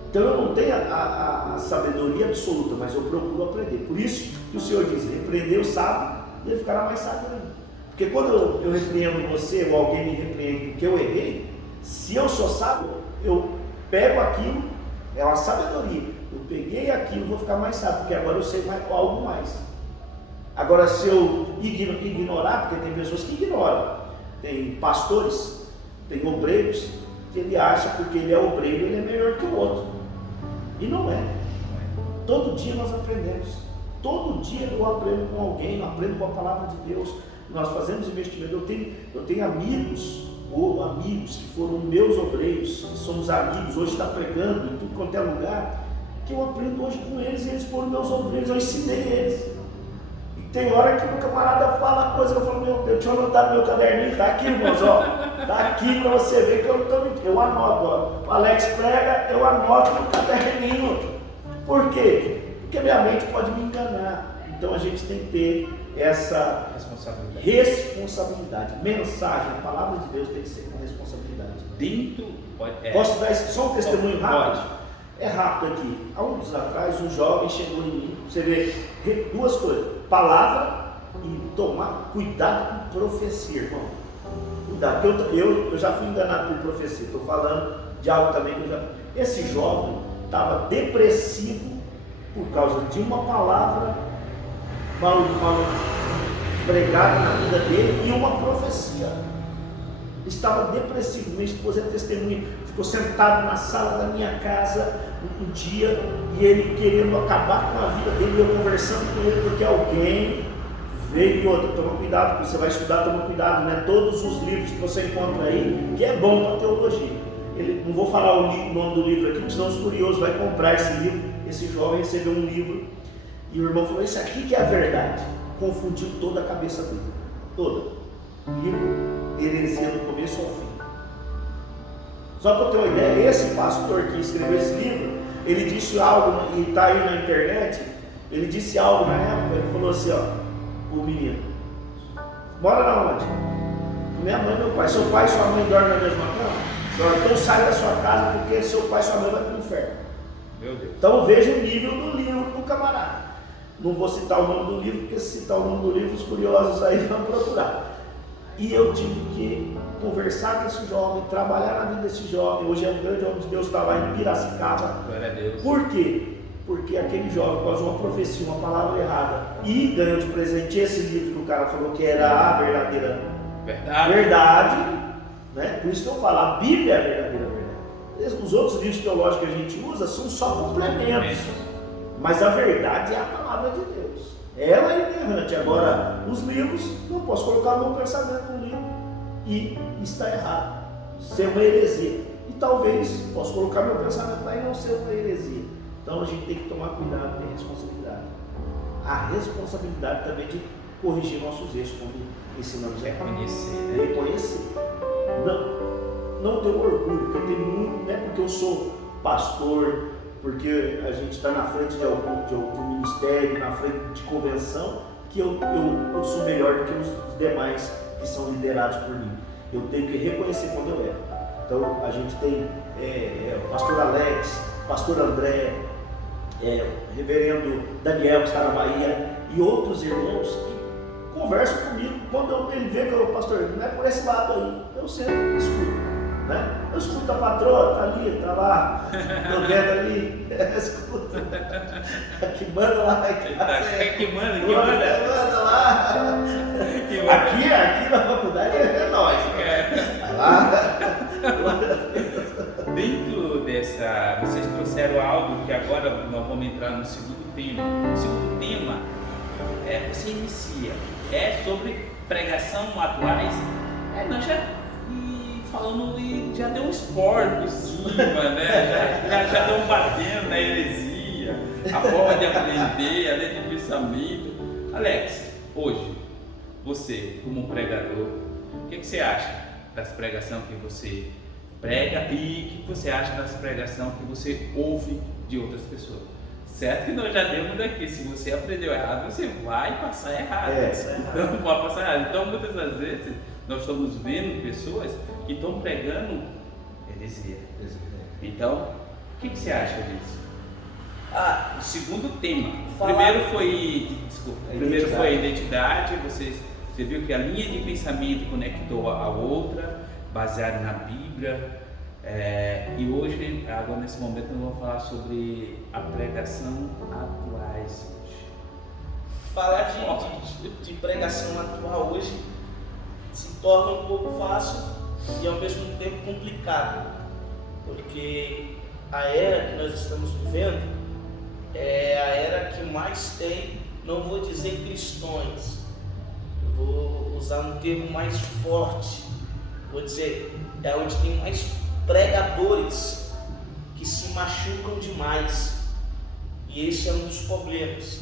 Então eu não tenho a sabedoria absoluta, mas eu procuro aprender. Por isso que o Senhor diz, repreender o sábio, e ele ficará mais sábio ainda. Porque quando eu repreendo você, ou alguém me repreende porque eu errei, se eu sou sábio, eu pego aquilo, é uma sabedoria. Eu peguei aquilo, vou ficar mais sábio, porque agora eu sei algo mais. Agora, se eu ignorar, porque tem pessoas que ignoram, tem pastores, tem obreiros, que ele acha que porque ele é obreiro, ele é melhor que o outro. E não é. Todo dia nós aprendemos. Todo dia eu aprendo com alguém, eu aprendo com a palavra de Deus. Nós fazemos investimento. Eu tenho amigos, ou amigos que foram meus obreiros, que somos amigos, hoje está pregando em tudo quanto é lugar, que eu aprendo hoje com eles, e eles foram meus obreiros, eu ensinei eles. E tem hora que o camarada fala coisa, eu falo, meu Deus, deixa eu anotar no meu caderninho, tá aqui, irmãos, ó, tá aqui para você ver que eu não estou mentindo. Eu anoto, ó, o Alex prega, eu anoto no caderninho. Por quê? Porque minha mente pode me enganar. Então a gente tem que ter essa responsabilidade. Mensagem, a palavra de Deus tem que ser com responsabilidade. Posso dar só um testemunho rápido? Pode. É rápido aqui. Há uns anos atrás, um jovem chegou em mim. Você vê duas coisas: palavra e tomar cuidado com profecia, irmão. Cuidado, eu já fui enganado por profecia. Estou falando de algo também que eu já. Esse jovem estava depressivo por causa de uma palavra mal pregada na vida dele e uma profecia. Estava depressivo. Minha esposa é testemunha. Ficou sentado na sala da minha casa um dia e ele querendo acabar com a vida dele, eu conversando com ele porque alguém veio. E outra, toma cuidado, porque você vai estudar, toma cuidado, né? Todos os livros que você encontra aí, que é bom para teologia. Não vou falar o nome do livro aqui, porque senão os curiosos vão comprar esse livro. Esse jovem recebeu um livro e o irmão falou, isso aqui que é a verdade. Confundiu toda a cabeça dele, toda. Livro, heresia do começo ao fim. Só para eu ter uma ideia, esse pastor que escreveu esse livro, ele disse algo, e está aí na internet, ele disse algo na época, ele falou assim, ó, o menino, mora na onde? Minha mãe e meu pai. Seu pai e sua mãe dormem na mesma cama? Então sai da sua casa porque seu pai e sua mãe vão para o inferno. Meu Deus. Então veja o nível do livro do camarada. Não vou citar o nome do livro, porque se citar o nome do livro, os curiosos aí vão procurar. E eu tive que conversar com esse jovem, trabalhar na vida desse jovem. Hoje é um grande homem de Deus, está lá em Piracicaba. Glória a Deus. Por quê? Porque aquele jovem causou uma profecia, uma palavra errada, e ganhou de presente esse livro que o cara falou que era a verdadeira verdade, né? Por isso que eu falo, a Bíblia é a verdadeira verdade. Os outros livros teológicos que a gente usa são só complementos, mas a verdade é a palavra de Deus. Ela é inerrante. Agora, os livros, não posso colocar meu pensamento no livro e está errado, ser uma heresia. E talvez posso colocar meu pensamento lá e não ser uma heresia. Então a gente tem que tomar cuidado, ter responsabilidade. A responsabilidade também de corrigir nossos erros, como ensinamos a reconhecer. Não ter orgulho, porque tem muito, não é porque eu sou pastor, porque a gente está na frente de algum ministério, na frente de convenção, que eu sou melhor do que os demais que são liderados por mim. Eu tenho que reconhecer quando eu erro. Então a gente tem o pastor Alex, pastor André, reverendo Daniel, que está na Bahia, e outros irmãos que conversam comigo. Quando ele vê que eu, pastor, não é por esse lado aí, eu sempre escuto. Né? Eu escuto a patroa, está ali, está lá, estou vendo ali, escuta, que manda lá, que manda lá, aqui na faculdade é nós, lá. Dentro dessa, vocês trouxeram algo que agora nós vamos entrar no segundo tema. O segundo tema você inicia, é sobre pregação atuais, nós já falando e já deu um esporte por cima, né? Já deu um batendo na heresia, a forma de aprender, a lei de pensamento. Alex, hoje, você como pregador, o que você acha das pregações que você prega e o que você acha das pregações que você ouve de outras pessoas? Certo que nós já demos aqui, se você aprendeu errado, você vai passar errado. Não pode passar errado. Então, muitas das vezes, nós estamos vendo pessoas que estão pregando heresia. Então, o que você acha disso? O segundo tema. Primeiro foi a identidade. Você viu que a linha de pensamento conectou a outra, baseada na Bíblia. E hoje, agora nesse momento, nós vamos falar sobre a pregação atuais. Falar de pregação atual hoje se torna um pouco fácil e ao mesmo tempo complicado, porque a era que nós estamos vivendo é a era que mais tem, não vou dizer cristãos, vou usar um termo mais forte, vou dizer, é onde tem mais pregadores que se machucam demais, e esse é um dos problemas,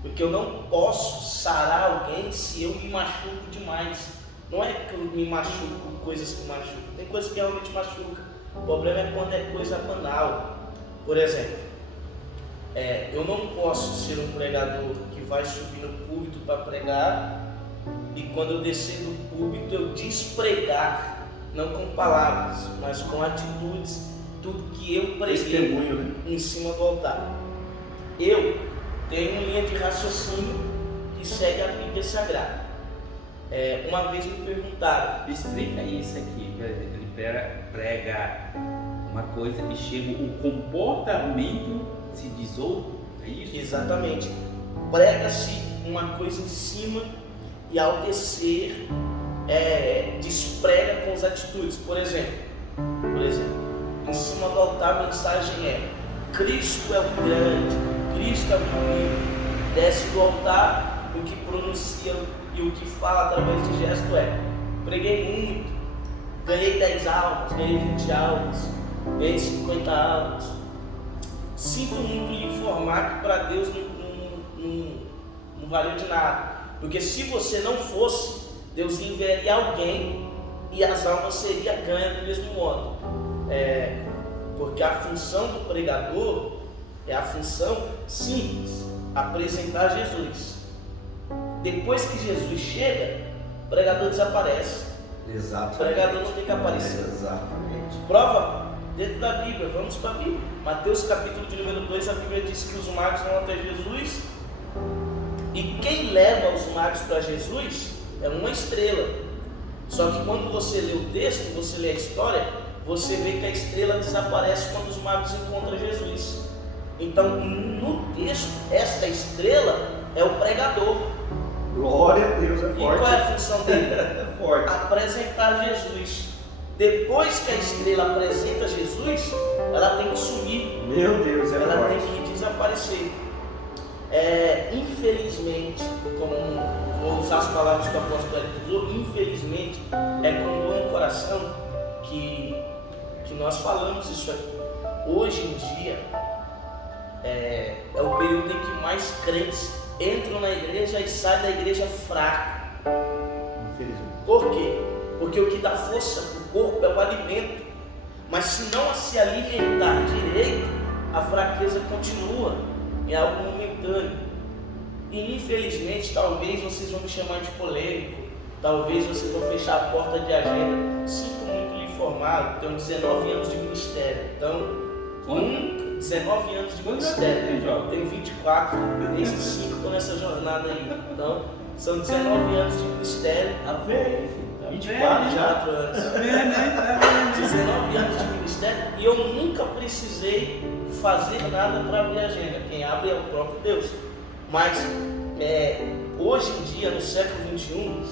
porque eu não posso sarar alguém se eu me machuco demais. Não é que eu me machuco com coisas que machucam, tem coisas que realmente machucam. O problema é quando é coisa banal. Por exemplo, eu não posso ser um pregador que vai subir no púlpito para pregar e quando eu descer do púlpito eu despregar, não com palavras, mas com atitudes, tudo que eu preguei, né, em cima do altar. Eu tenho uma linha de raciocínio que segue a Bíblia Sagrada. Uma vez me perguntaram, explica isso aqui, ele prega uma coisa e chega o comportamento se diz outro, é isso? Exatamente, prega-se uma coisa em cima e ao descer desprega com as atitudes. Por exemplo, em cima do altar a mensagem é: Cristo é o grande, Cristo é o caminho. Desce do altar, o que pronuncia e o que fala através de gesto é: preguei muito, ganhei 10 almas, ganhei 20 almas, ganhei 50 almas. Sinto muito lhe informar que para Deus não valeu de nada, porque se você não fosse, Deus enviaria alguém e as almas seriam ganhas do mesmo modo. Porque a função do pregador é a função simples: apresentar Jesus. Depois que Jesus chega, o pregador desaparece. Exatamente. O pregador não tem que aparecer. Exatamente. Prova dentro da Bíblia, vamos para a Bíblia. Mateus capítulo de número 2, a Bíblia diz que os magos vão até Jesus e quem leva os magos para Jesus é uma estrela. Só que quando você lê o texto, você lê a história, você vê que a estrela desaparece quando os magos encontram Jesus. Então, no texto, esta estrela é o pregador. Glória a Deus, é forte. E qual é a função dele? É forte. Apresentar Jesus. Depois que a estrela apresenta Jesus, ela tem que sumir. Meu Deus, é forte. Ela tem que desaparecer. Infelizmente, como vou usar as palavras que o apóstolo Hélio usou, infelizmente, é com dor no coração que nós falamos isso aqui. Hoje em dia, é o período em que mais crentes entram na igreja e saem da igreja fraca. Infelizmente. Por quê? Porque o que dá força para o corpo é o alimento. Mas se não se alimentar direito, a fraqueza continua, é algo momentâneo. E infelizmente, talvez vocês vão me chamar de polêmico, talvez vocês vão fechar a porta de agenda. Sinto muito lhe informar, tenho 19 anos de ministério. Então, 19 anos de ministério, tenho 24, desde 5 estou nessa jornada aí. Então, são 19 anos de ministério. Tá bem, filho. 24 anos. 19 anos de ministério e eu nunca precisei fazer nada para abrir a agenda. Quem abre é o próprio Deus. Mas hoje em dia, no século XXI,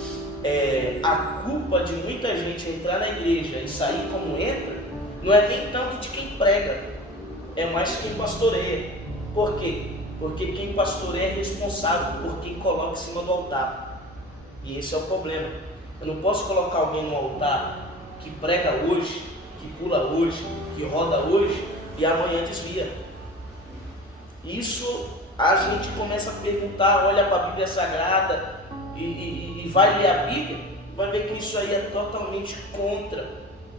a culpa de muita gente entrar na igreja e sair como entra não é nem tanto de quem prega, é mais de quem pastoreia. Por quê? Porque quem pastoreia é responsável por quem coloca em cima do altar. E esse é o problema. Eu não posso colocar alguém no altar que prega hoje, que pula hoje, que roda hoje e amanhã desvia. Isso a gente começa a perguntar, olha para a Bíblia Sagrada e vai ler a Bíblia, vai ver que isso aí é totalmente contra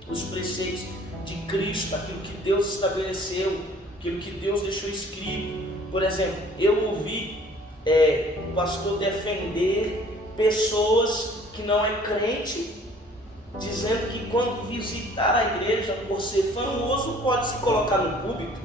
os preceitos de Cristo, aquilo que Deus estabeleceu, aquilo que Deus deixou escrito. Por exemplo, eu ouvi o pastor defender pessoas que não é crente, dizendo que quando visitar a igreja, por ser famoso, pode se colocar no púlpito,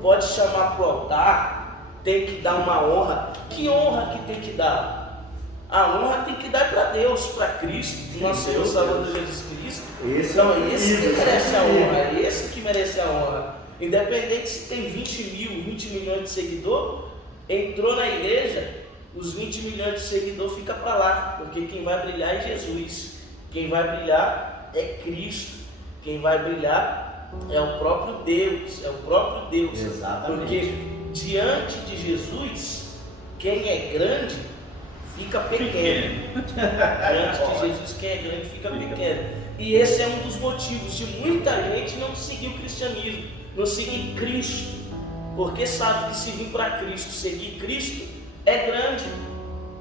pode chamar para o altar, tem que dar uma honra. Que honra que tem que dar? A honra tem que dar para Deus, para Cristo, nosso Senhor Salvador Jesus Cristo. Então é esse que merece a honra, é esse que merece a honra. Independente se tem 20 milhões de seguidores, entrou na igreja, os 20 milhões de seguidores fica para lá, porque quem vai brilhar é Jesus, quem vai brilhar é Cristo, quem vai brilhar é o próprio Deus, Exatamente. Porque diante de Jesus, quem é grande fica pequeno. Diante de Jesus, quem é grande fica pequeno. E esse é um dos motivos de muita gente não seguir o cristianismo, não seguir Cristo, porque sabe que se vir para Cristo, seguir Cristo, é grande,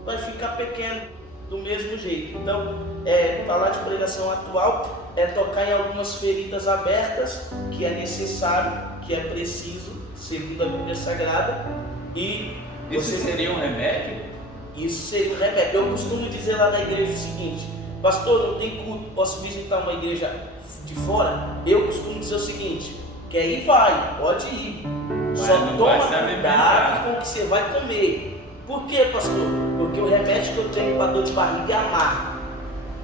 vai ficar pequeno do mesmo jeito. Então, falar de pregação atual é tocar em algumas feridas abertas, que é necessário, que é preciso, segundo a Bíblia Sagrada. E isso seria um remédio? Isso seria um remédio. Eu costumo dizer lá na igreja o seguinte: pastor, não tem culto, posso visitar uma igreja de fora? Eu costumo dizer o seguinte: quer ir, vai, pode ir, só toma cuidado com o que você vai comer. Por quê, pastor? Porque o remédio que eu tenho para dor de barriga é amargo.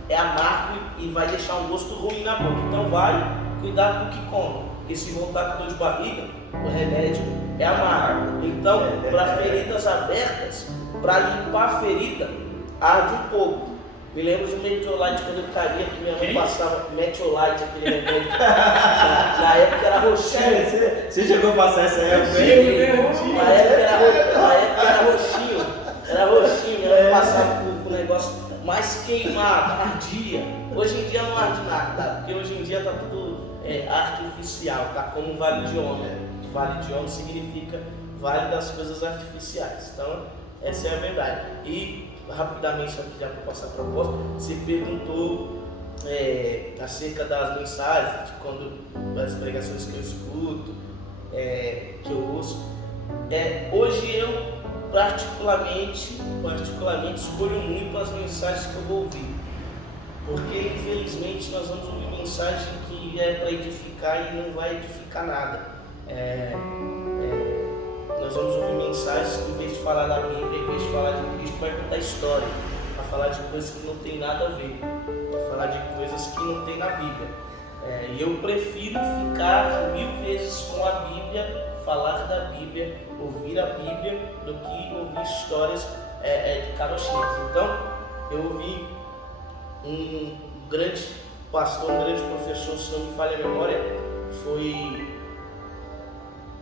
É amargo e vai deixar um gosto ruim na boca. Então vai, cuidado com o que come. Porque se voltar com dor de barriga, o remédio é amargo. Então, para feridas abertas, para limpar a ferida, arde um pouco. Me lembro de um Metiolite quando eu caía, que minha mãe passava Metiolite, aquele remédio. Na época era roxinho. Você chegou a passar essa época? Na época era roxinho. Era roxinho, minha mãe passava com o negócio mais queimado, ardia. Hoje em dia não arde nada, tá? Porque hoje em dia tá tudo artificial, tá como um vale de homem. Vale de homem significa vale das coisas artificiais. Então, essa é a verdade. E rapidamente, aqui já para passar a proposta, você perguntou acerca das mensagens, de quando das pregações que eu escuto, que eu ouço. Hoje eu particularmente escolho muito as mensagens que eu vou ouvir, porque infelizmente nós vamos ouvir mensagem que é para edificar e não vai edificar nada. Nós vamos ouvir mensagens que, em vez de falar da Bíblia, em vez de falar de Cristo, vai contar história, vai falar de coisas que não tem nada a ver, vai falar de coisas que não tem na Bíblia. E eu prefiro ficar 1000 vezes com a Bíblia, falar da Bíblia, ouvir a Bíblia, do que ouvir histórias de carochinhas. Então, eu ouvi um grande pastor, um grande professor, se não me falha a memória, foi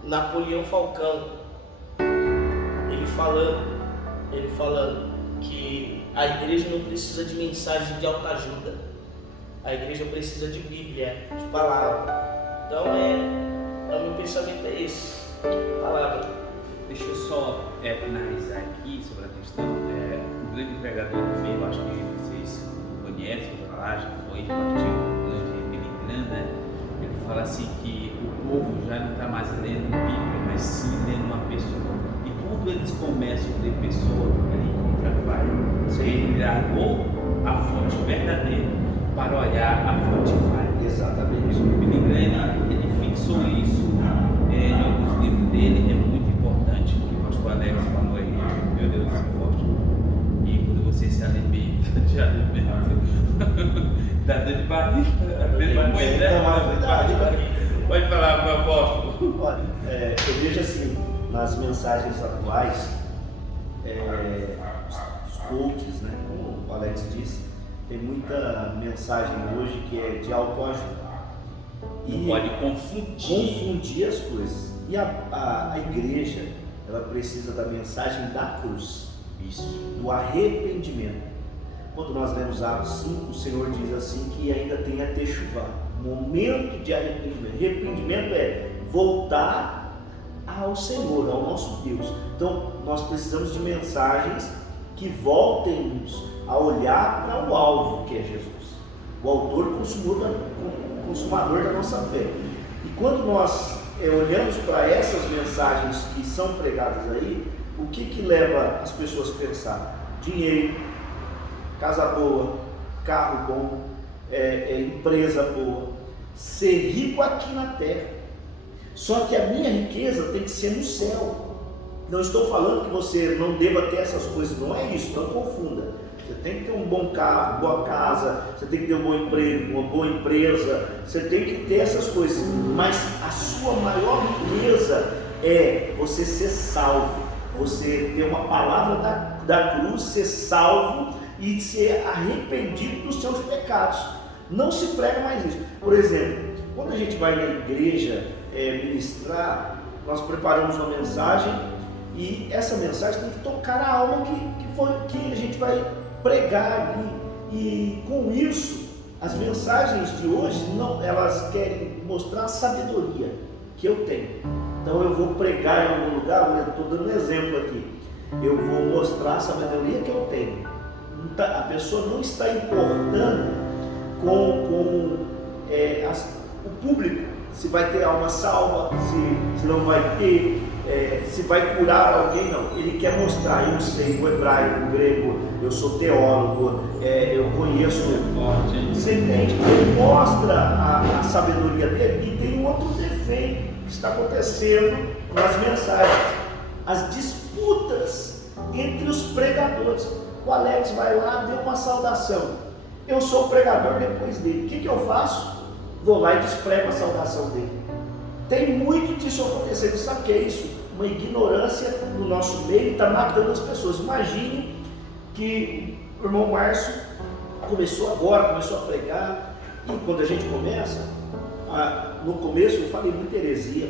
Napoleão Falcão. Ele falando que a igreja não precisa de mensagem de autoajuda, a igreja precisa de Bíblia, de palavra. Então o meu pensamento é esse, palavra. Deixa eu só finalizar aqui sobre a questão. O grande pregador que veio, acho que vocês conhecem, já foi partido do grande Billy Graham, né? Ele fala assim que o povo já não está mais lendo Bíblia, mas sim lendo uma pessoa. E quando eles começam a ler pessoa, ele encontra a falha. Ele largou a fonte verdadeira para olhar a fonte falha. Exatamente. O Billy Graham, ele fixou isso em alguns livros dele. É muito importante o que o pastor Alex falou aí. Meu Deus, é forte. E quando você se alimenta de alimento, dá dor de barriga. Pode falar, meu apóstolo. Olha, eu vejo assim, nas mensagens atuais, os coaches, né, como o Alex disse, tem muita mensagem hoje que é de autoajuda. E pode confundir as coisas. E a igreja, ela precisa da mensagem da cruz, isso, do arrependimento. quando nós lemos Atos 5, o Senhor diz assim que ainda tem a techuvá, momento de arrependimento. Arrependimento é voltar ao Senhor, ao nosso Deus. Então nós precisamos de mensagens que voltem-nos a olhar para o alvo, que é Jesus, o autor e consumador da nossa fé. E quando nós olhamos para essas mensagens que são pregadas aí, o que leva as pessoas a pensar? Dinheiro, casa boa, carro bom, empresa boa, ser rico aqui na terra. Só que a minha riqueza tem que ser no céu. Não estou falando que você não deva ter essas coisas, não é isso, não confunda. Você tem que ter um bom carro, boa casa, você tem que ter um bom emprego, uma boa empresa, você tem que ter essas coisas, mas a sua maior riqueza é você ser salvo, você ter uma palavra da cruz, ser salvo e ser arrependido dos seus pecados. Não se prega mais isso. Por exemplo, quando a gente vai na igreja ministrar, nós preparamos uma mensagem e essa mensagem tem que tocar a alma que a gente vai pregar ali. E com isso, as mensagens de hoje, elas querem mostrar a sabedoria que eu tenho. Então eu vou pregar em algum lugar, eu estou dando um exemplo aqui, eu vou mostrar a sabedoria que eu tenho. A pessoa não está importando com o público, se vai ter alma salva, se não vai ter, se vai curar alguém, não. Ele quer mostrar, eu sei o hebraico, o grego, eu sou teólogo, eu conheço. Você entende? Ele mostra a sabedoria dele. E tem um outro defeito que está acontecendo nas mensagens: as disputas entre os pregadores. O Alex vai lá, deu uma saudação, eu sou o pregador depois dele, o que eu faço? Vou lá e desprego a saudação dele. Tem muito disso acontecendo. Sabe o que é isso? Uma ignorância no nosso meio, está matando as pessoas. Imagine que o irmão Márcio começou a pregar, e quando a gente começa, no começo eu falei muita heresia,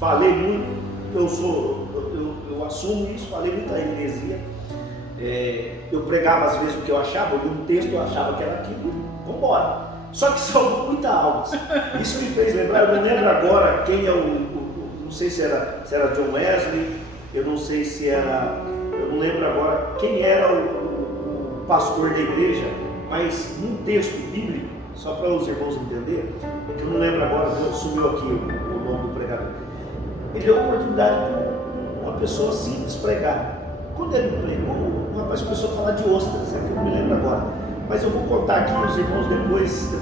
falei muito, eu assumo isso, falei muita heresia. Eu pregava às vezes o que eu achava, eu li um texto, eu achava que era aquilo, vamos embora. Só que salvou muita alma. Isso me fez lembrar, eu não lembro agora quem é não sei se era John Wesley, eu não sei se era, eu não lembro agora quem era o pastor da igreja, mas num texto bíblico, só para os irmãos entenderem, que eu não lembro agora, sumiu aqui o nome do pregador. Ele deu a oportunidade para uma pessoa simples pregar. Quando ele pregou, o rapaz começou a falar de ostras, que eu não me lembro agora. Mas eu vou contar aqui, os irmãos depois,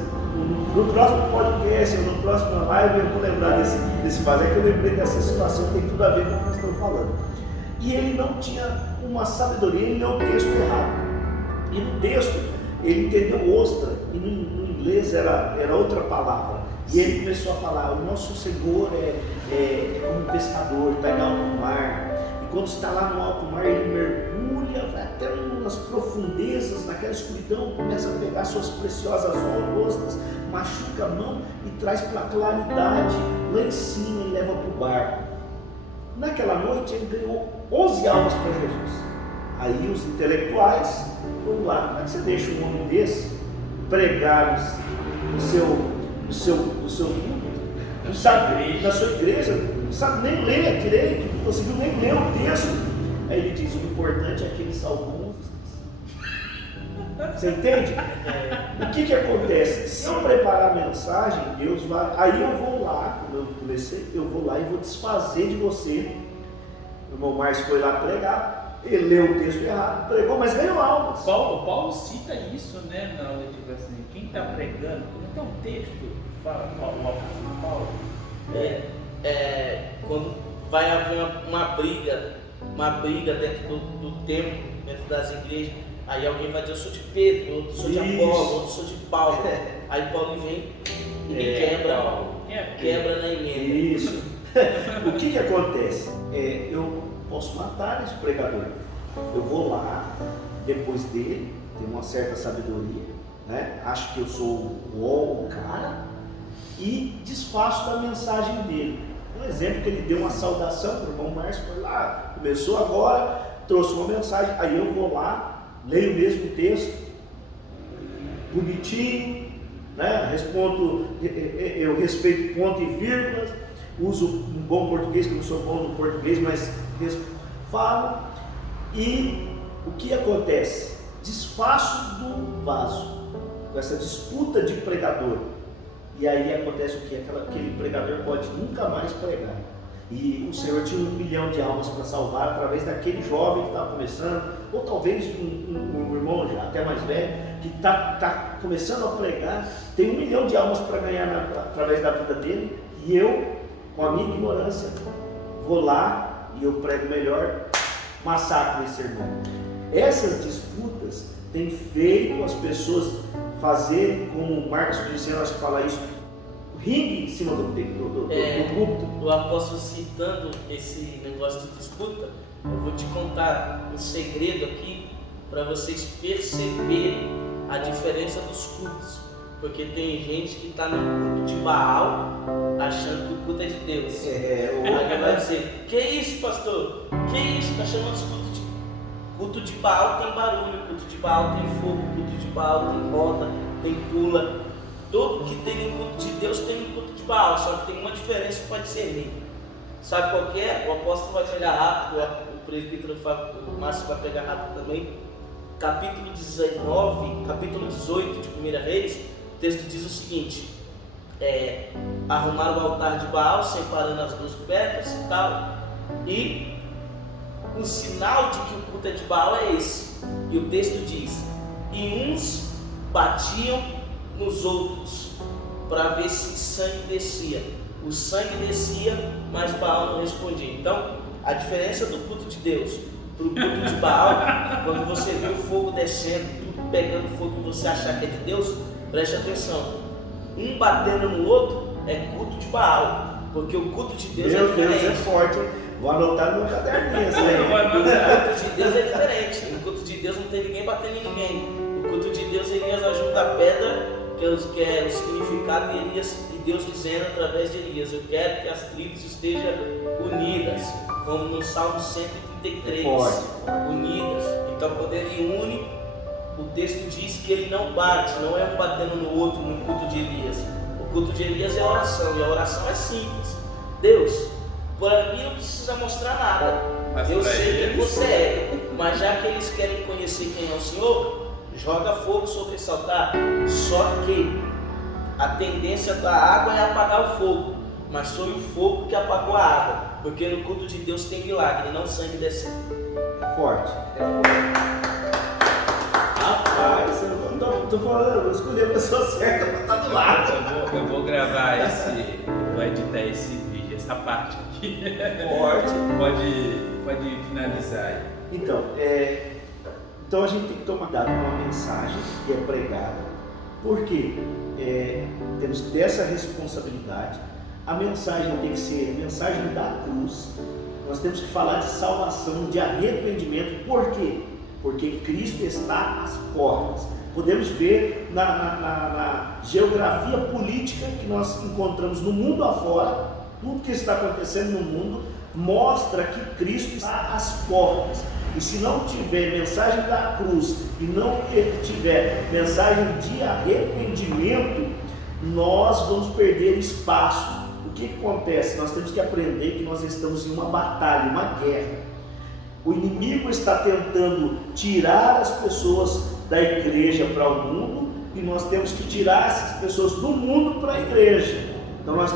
no próximo podcast, ou no próximo live, eu vou lembrar desse fato. Que eu lembrei dessa situação, tem tudo a ver com o que nós estamos falando. E ele não tinha uma sabedoria, ele leu o texto errado. E no texto, ele entendeu ostra, e no inglês era outra palavra. E ele começou a falar: o nosso Senhor é como um pescador, está em alto mar. E quando está lá no alto mar, ele mergulha, vai até nas profundezas, naquela escuridão, começa a pegar suas preciosas ostras, machuca a mão e traz para a claridade. Lá em cima ele leva para o barco. Naquela noite ele ganhou 11 almas para Jesus. Aí os intelectuais foram lá: como é que você deixa um homem desse pregar no seu púlpito? Não sabe, na sua igreja, não sabe nem ler direito, não conseguiu nem ler o texto. Aí ele diz: o importante é que ele salvou. Você entende? O que acontece? Se eu preparar a mensagem, Deus vai. Aí eu vou lá, como eu comecei, eu vou lá e vou desfazer de você. O irmão Márcio foi lá pregar, ele leu o texto errado, pregou, mas ganhou almas. Paulo cita isso, né? Na hora de assim, quem está pregando, não tem um texto que fala Paulo. Quando vai haver uma briga dentro do templo, dentro das igrejas. Aí alguém vai dizer: eu sou de Pedro, outro sou de Apolo, outro sou de Paulo. Aí Paulo vem e quebra na emenda. Isso. O que acontece? Eu posso matar esse pregador. Eu vou lá, depois dele, tenho uma certa sabedoria, né? Acho que eu sou o cara, e desfaço da mensagem dele. Um exemplo que ele deu uma saudação para o irmão Márcio, foi lá, começou agora, trouxe uma mensagem, aí eu vou lá leio o mesmo texto, bonitinho, né? Eu respeito ponto e vírgula, uso um bom português, que eu não sou bom no português, mas falo. E o que acontece? Desfaço do vaso, com essa disputa de pregador. E aí acontece o que? Aquele pregador pode nunca mais pregar. E o Senhor tinha 1 milhão de almas para salvar através daquele jovem que estava começando, ou talvez um irmão até mais velho, que está começando a pregar, tem 1 milhão de almas para ganhar através da vida dele, e eu, com a minha ignorância, vou lá e eu prego melhor, massacro esse irmão. Essas disputas têm feito as pessoas fazerem, como o Marcos Feliciano acho que fala isso, ringue em cima do púlpito. O apóstolo citando esse negócio de disputa, eu vou te contar um segredo aqui para vocês perceberem a diferença dos cultos. Porque tem gente que está no culto de Baal achando que o culto é de Deus. Aí vai dizer, que isso, pastor? Que isso? Está chamando de culto de... Culto de Baal tem barulho, culto de Baal tem fogo, culto de Baal tem roda, tem pula. Tudo que tem no culto de Deus tem no culto de Baal, só que tem uma diferença para discernir. Sabe qual que é? O apóstolo vai pegar rápido, o presbítero o Márcio vai pegar rápido também. Capítulo 19, capítulo 18 de 1 Reis, o texto diz o seguinte: arrumaram o altar de Baal, separando as duas pedras e tal, e o sinal de que o culto é de Baal é esse. E o texto diz: e uns batiam nos outros para ver se sangue descia. O sangue descia, mas Baal não respondia. Então, a diferença do culto de Deus para o culto de Baal, quando você vê o fogo descendo, tudo pegando fogo e você achar que é de Deus, preste atenção. Um batendo no outro é culto de Baal, porque o culto de Deus é diferente. Deus é forte. Vou anotar no meu caderninho. O culto de Deus é diferente. O culto de Deus não tem ninguém batendo em ninguém. O culto de Deus, Elias ajuda a pedra, que é o significado de Elias, e Deus dizendo através de Elias: eu quero que as tribos estejam unidas, como no Salmo 133, unidas. Então, quando ele une, o texto diz que ele não bate, não é um batendo no outro no culto de Elias. O culto de Elias é oração, e a oração é simples. Deus, para mim não precisa mostrar nada, mas eu sei quem você é, mas já que eles querem conhecer quem é o Senhor, joga fogo sobre esse altar. Só que a tendência da água é apagar o fogo, mas foi o fogo que apagou a água, porque no culto de Deus tem milagre, não sangue descendo. É forte. Rapaz, eu não tô falando, eu vou escolher a pessoa certa para estar do lado. Eu vou gravar vou editar esse vídeo, essa parte aqui. Forte. Pode finalizar aí. Então a gente tem que tomar cuidado com a mensagem que é pregada, porque temos que ter essa responsabilidade. A mensagem tem que ser a mensagem da cruz. Nós temos que falar de salvação, de arrependimento. Por quê? Porque Cristo está às portas. Podemos ver na geografia política que nós encontramos no mundo afora, tudo que está acontecendo no mundo mostra que Cristo está às portas. E se não tiver mensagem da cruz e não tiver mensagem de arrependimento, nós vamos perder espaço. O que acontece? Nós temos que aprender que nós estamos em uma batalha, uma guerra. O inimigo está tentando tirar as pessoas da igreja para o mundo, e nós temos que tirar essas pessoas do mundo para a igreja. Então nós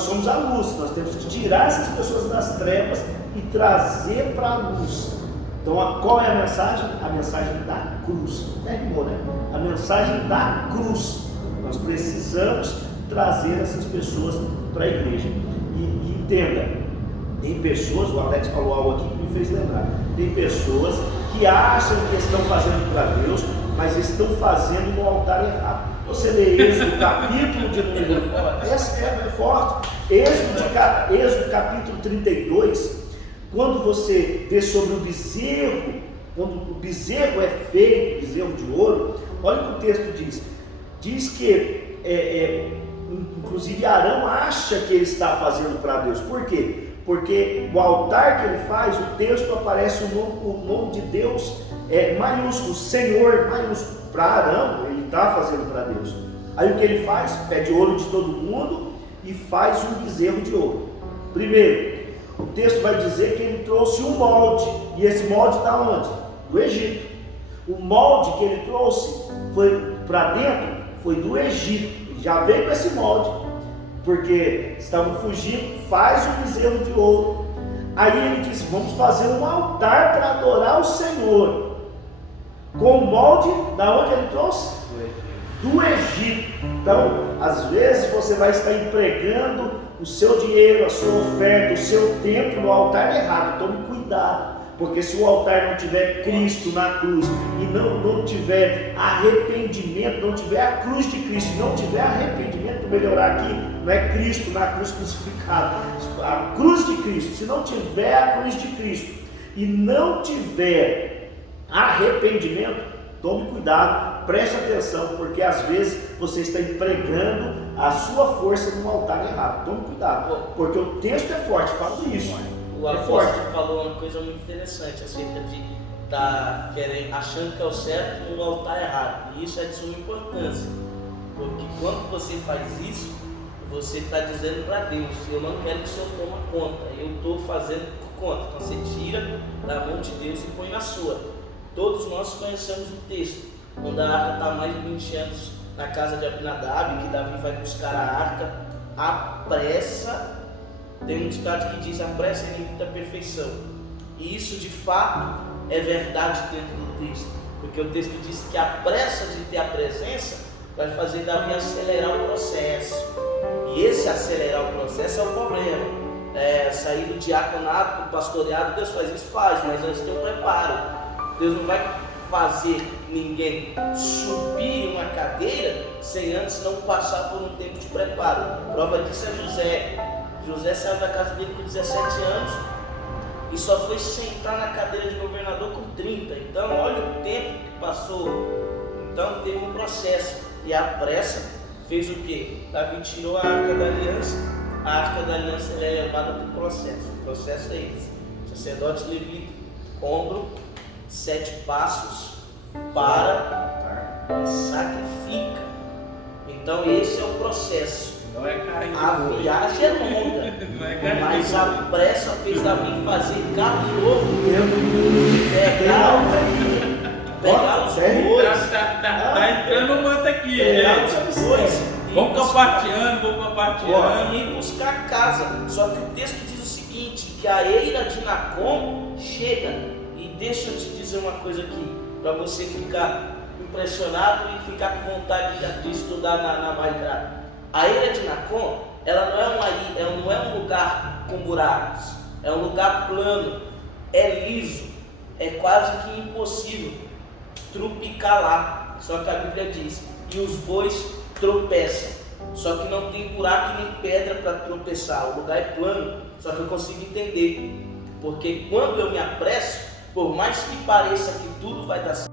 somos a luz, nós temos que tirar essas pessoas das trevas e trazer para a luz. Então qual é a mensagem? A mensagem da cruz. Terminou, né? A mensagem da cruz. Nós precisamos trazer essas pessoas para a igreja. E entenda, tem pessoas, o Alex falou algo aqui que me fez lembrar, tem pessoas que acham que estão fazendo para Deus, mas estão fazendo no altar errado. Você lê Êxodo, capítulo de número, essa é forte, Êxodo capítulo 32, quando você vê sobre o bezerro, quando o bezerro é feito, bezerro de ouro, olha o que o texto diz que inclusive Arão acha que ele está fazendo para Deus. Por quê? Porque o altar que ele faz, o texto aparece o nome de Deus maiúsculo, Senhor maiúsculo. Para Arão, ele está fazendo para Deus. Aí o que ele faz? Pede ouro de todo mundo e faz um bezerro de ouro. Primeiro, o texto vai dizer que ele trouxe um molde. E esse molde da onde? Do Egito. O molde que ele trouxe foi para dentro, foi do Egito. Ele já veio com esse molde, porque estavam fugindo, faz um bezerro de ouro. Aí ele disse, vamos fazer um altar para adorar o Senhor. Com o molde, da onde ele trouxe? Do Egito. Então, às vezes você vai estar empregando o seu dinheiro, a sua oferta, o seu tempo no altar errado. Tome cuidado, porque se o altar não tiver Cristo na cruz e não tiver arrependimento, não tiver a cruz de Cristo, não tiver arrependimento, melhorar aqui, não é Cristo na cruz crucificado, a cruz de Cristo. Se não tiver a cruz de Cristo e não tiver arrependimento, tome cuidado, preste atenção, porque às vezes você está empregando a sua força num altar errado. Tome cuidado, porque o texto é forte, fala isso. O apóstolo falou uma coisa muito interessante acerca de estar achando que é o certo no altar errado. E isso é de suma importância, porque quando você faz isso, você está dizendo para Deus, eu não quero que o Senhor tome conta, eu estou fazendo por conta. Então você tira da mão de Deus e põe na sua. Todos nós conhecemos o texto, quando a arca está mais de 20 anos na casa de Abinadab, que Davi vai buscar a arca, a pressa. Tem um ditado que diz, a pressa é inimigo da perfeição. E isso de fato é verdade dentro do texto, porque o texto diz que a pressa de ter a presença vai fazer Davi acelerar o processo. E esse acelerar o processo é o problema. Sair do diaconato para o pastoreado, Deus faz isso? Faz, mas antes tem um preparo. Deus não vai fazer ninguém subir uma cadeira sem antes não passar por um tempo de preparo. Prova disso é José. José saiu da casa dele com 17 anos e só foi sentar na cadeira de governador com 30. Então, olha o tempo que passou. Então, teve um processo. E a pressa fez o quê? Davi tirou a arca da aliança. A arca da aliança é levada para o processo. O processo é esse: sacerdote levita, ombro, 7 passos, para e sacrifica. Então, esse é o processo. A viagem é longa, mas a pressa fez Davi fazer carro novo, pegar os bois. Tá entrando um manto aqui, pegar os bois. Vamos compartilhando. E ir buscar a casa. Só que o texto diz o seguinte: que a eira de Nacon chega. E deixa eu te dizer uma coisa aqui, para você ficar impressionado e ficar com vontade de estudar na Maicra. A eira de Nacon, ela não é um lugar com buracos, é um lugar plano, é liso, é quase que impossível trupicar lá. Só que a Bíblia diz, e os bois tropeçam, só que não tem buraco nem pedra para tropeçar, o lugar é plano. Só que eu consigo entender, porque quando eu me apresso, por mais que pareça que tudo vai dar certo,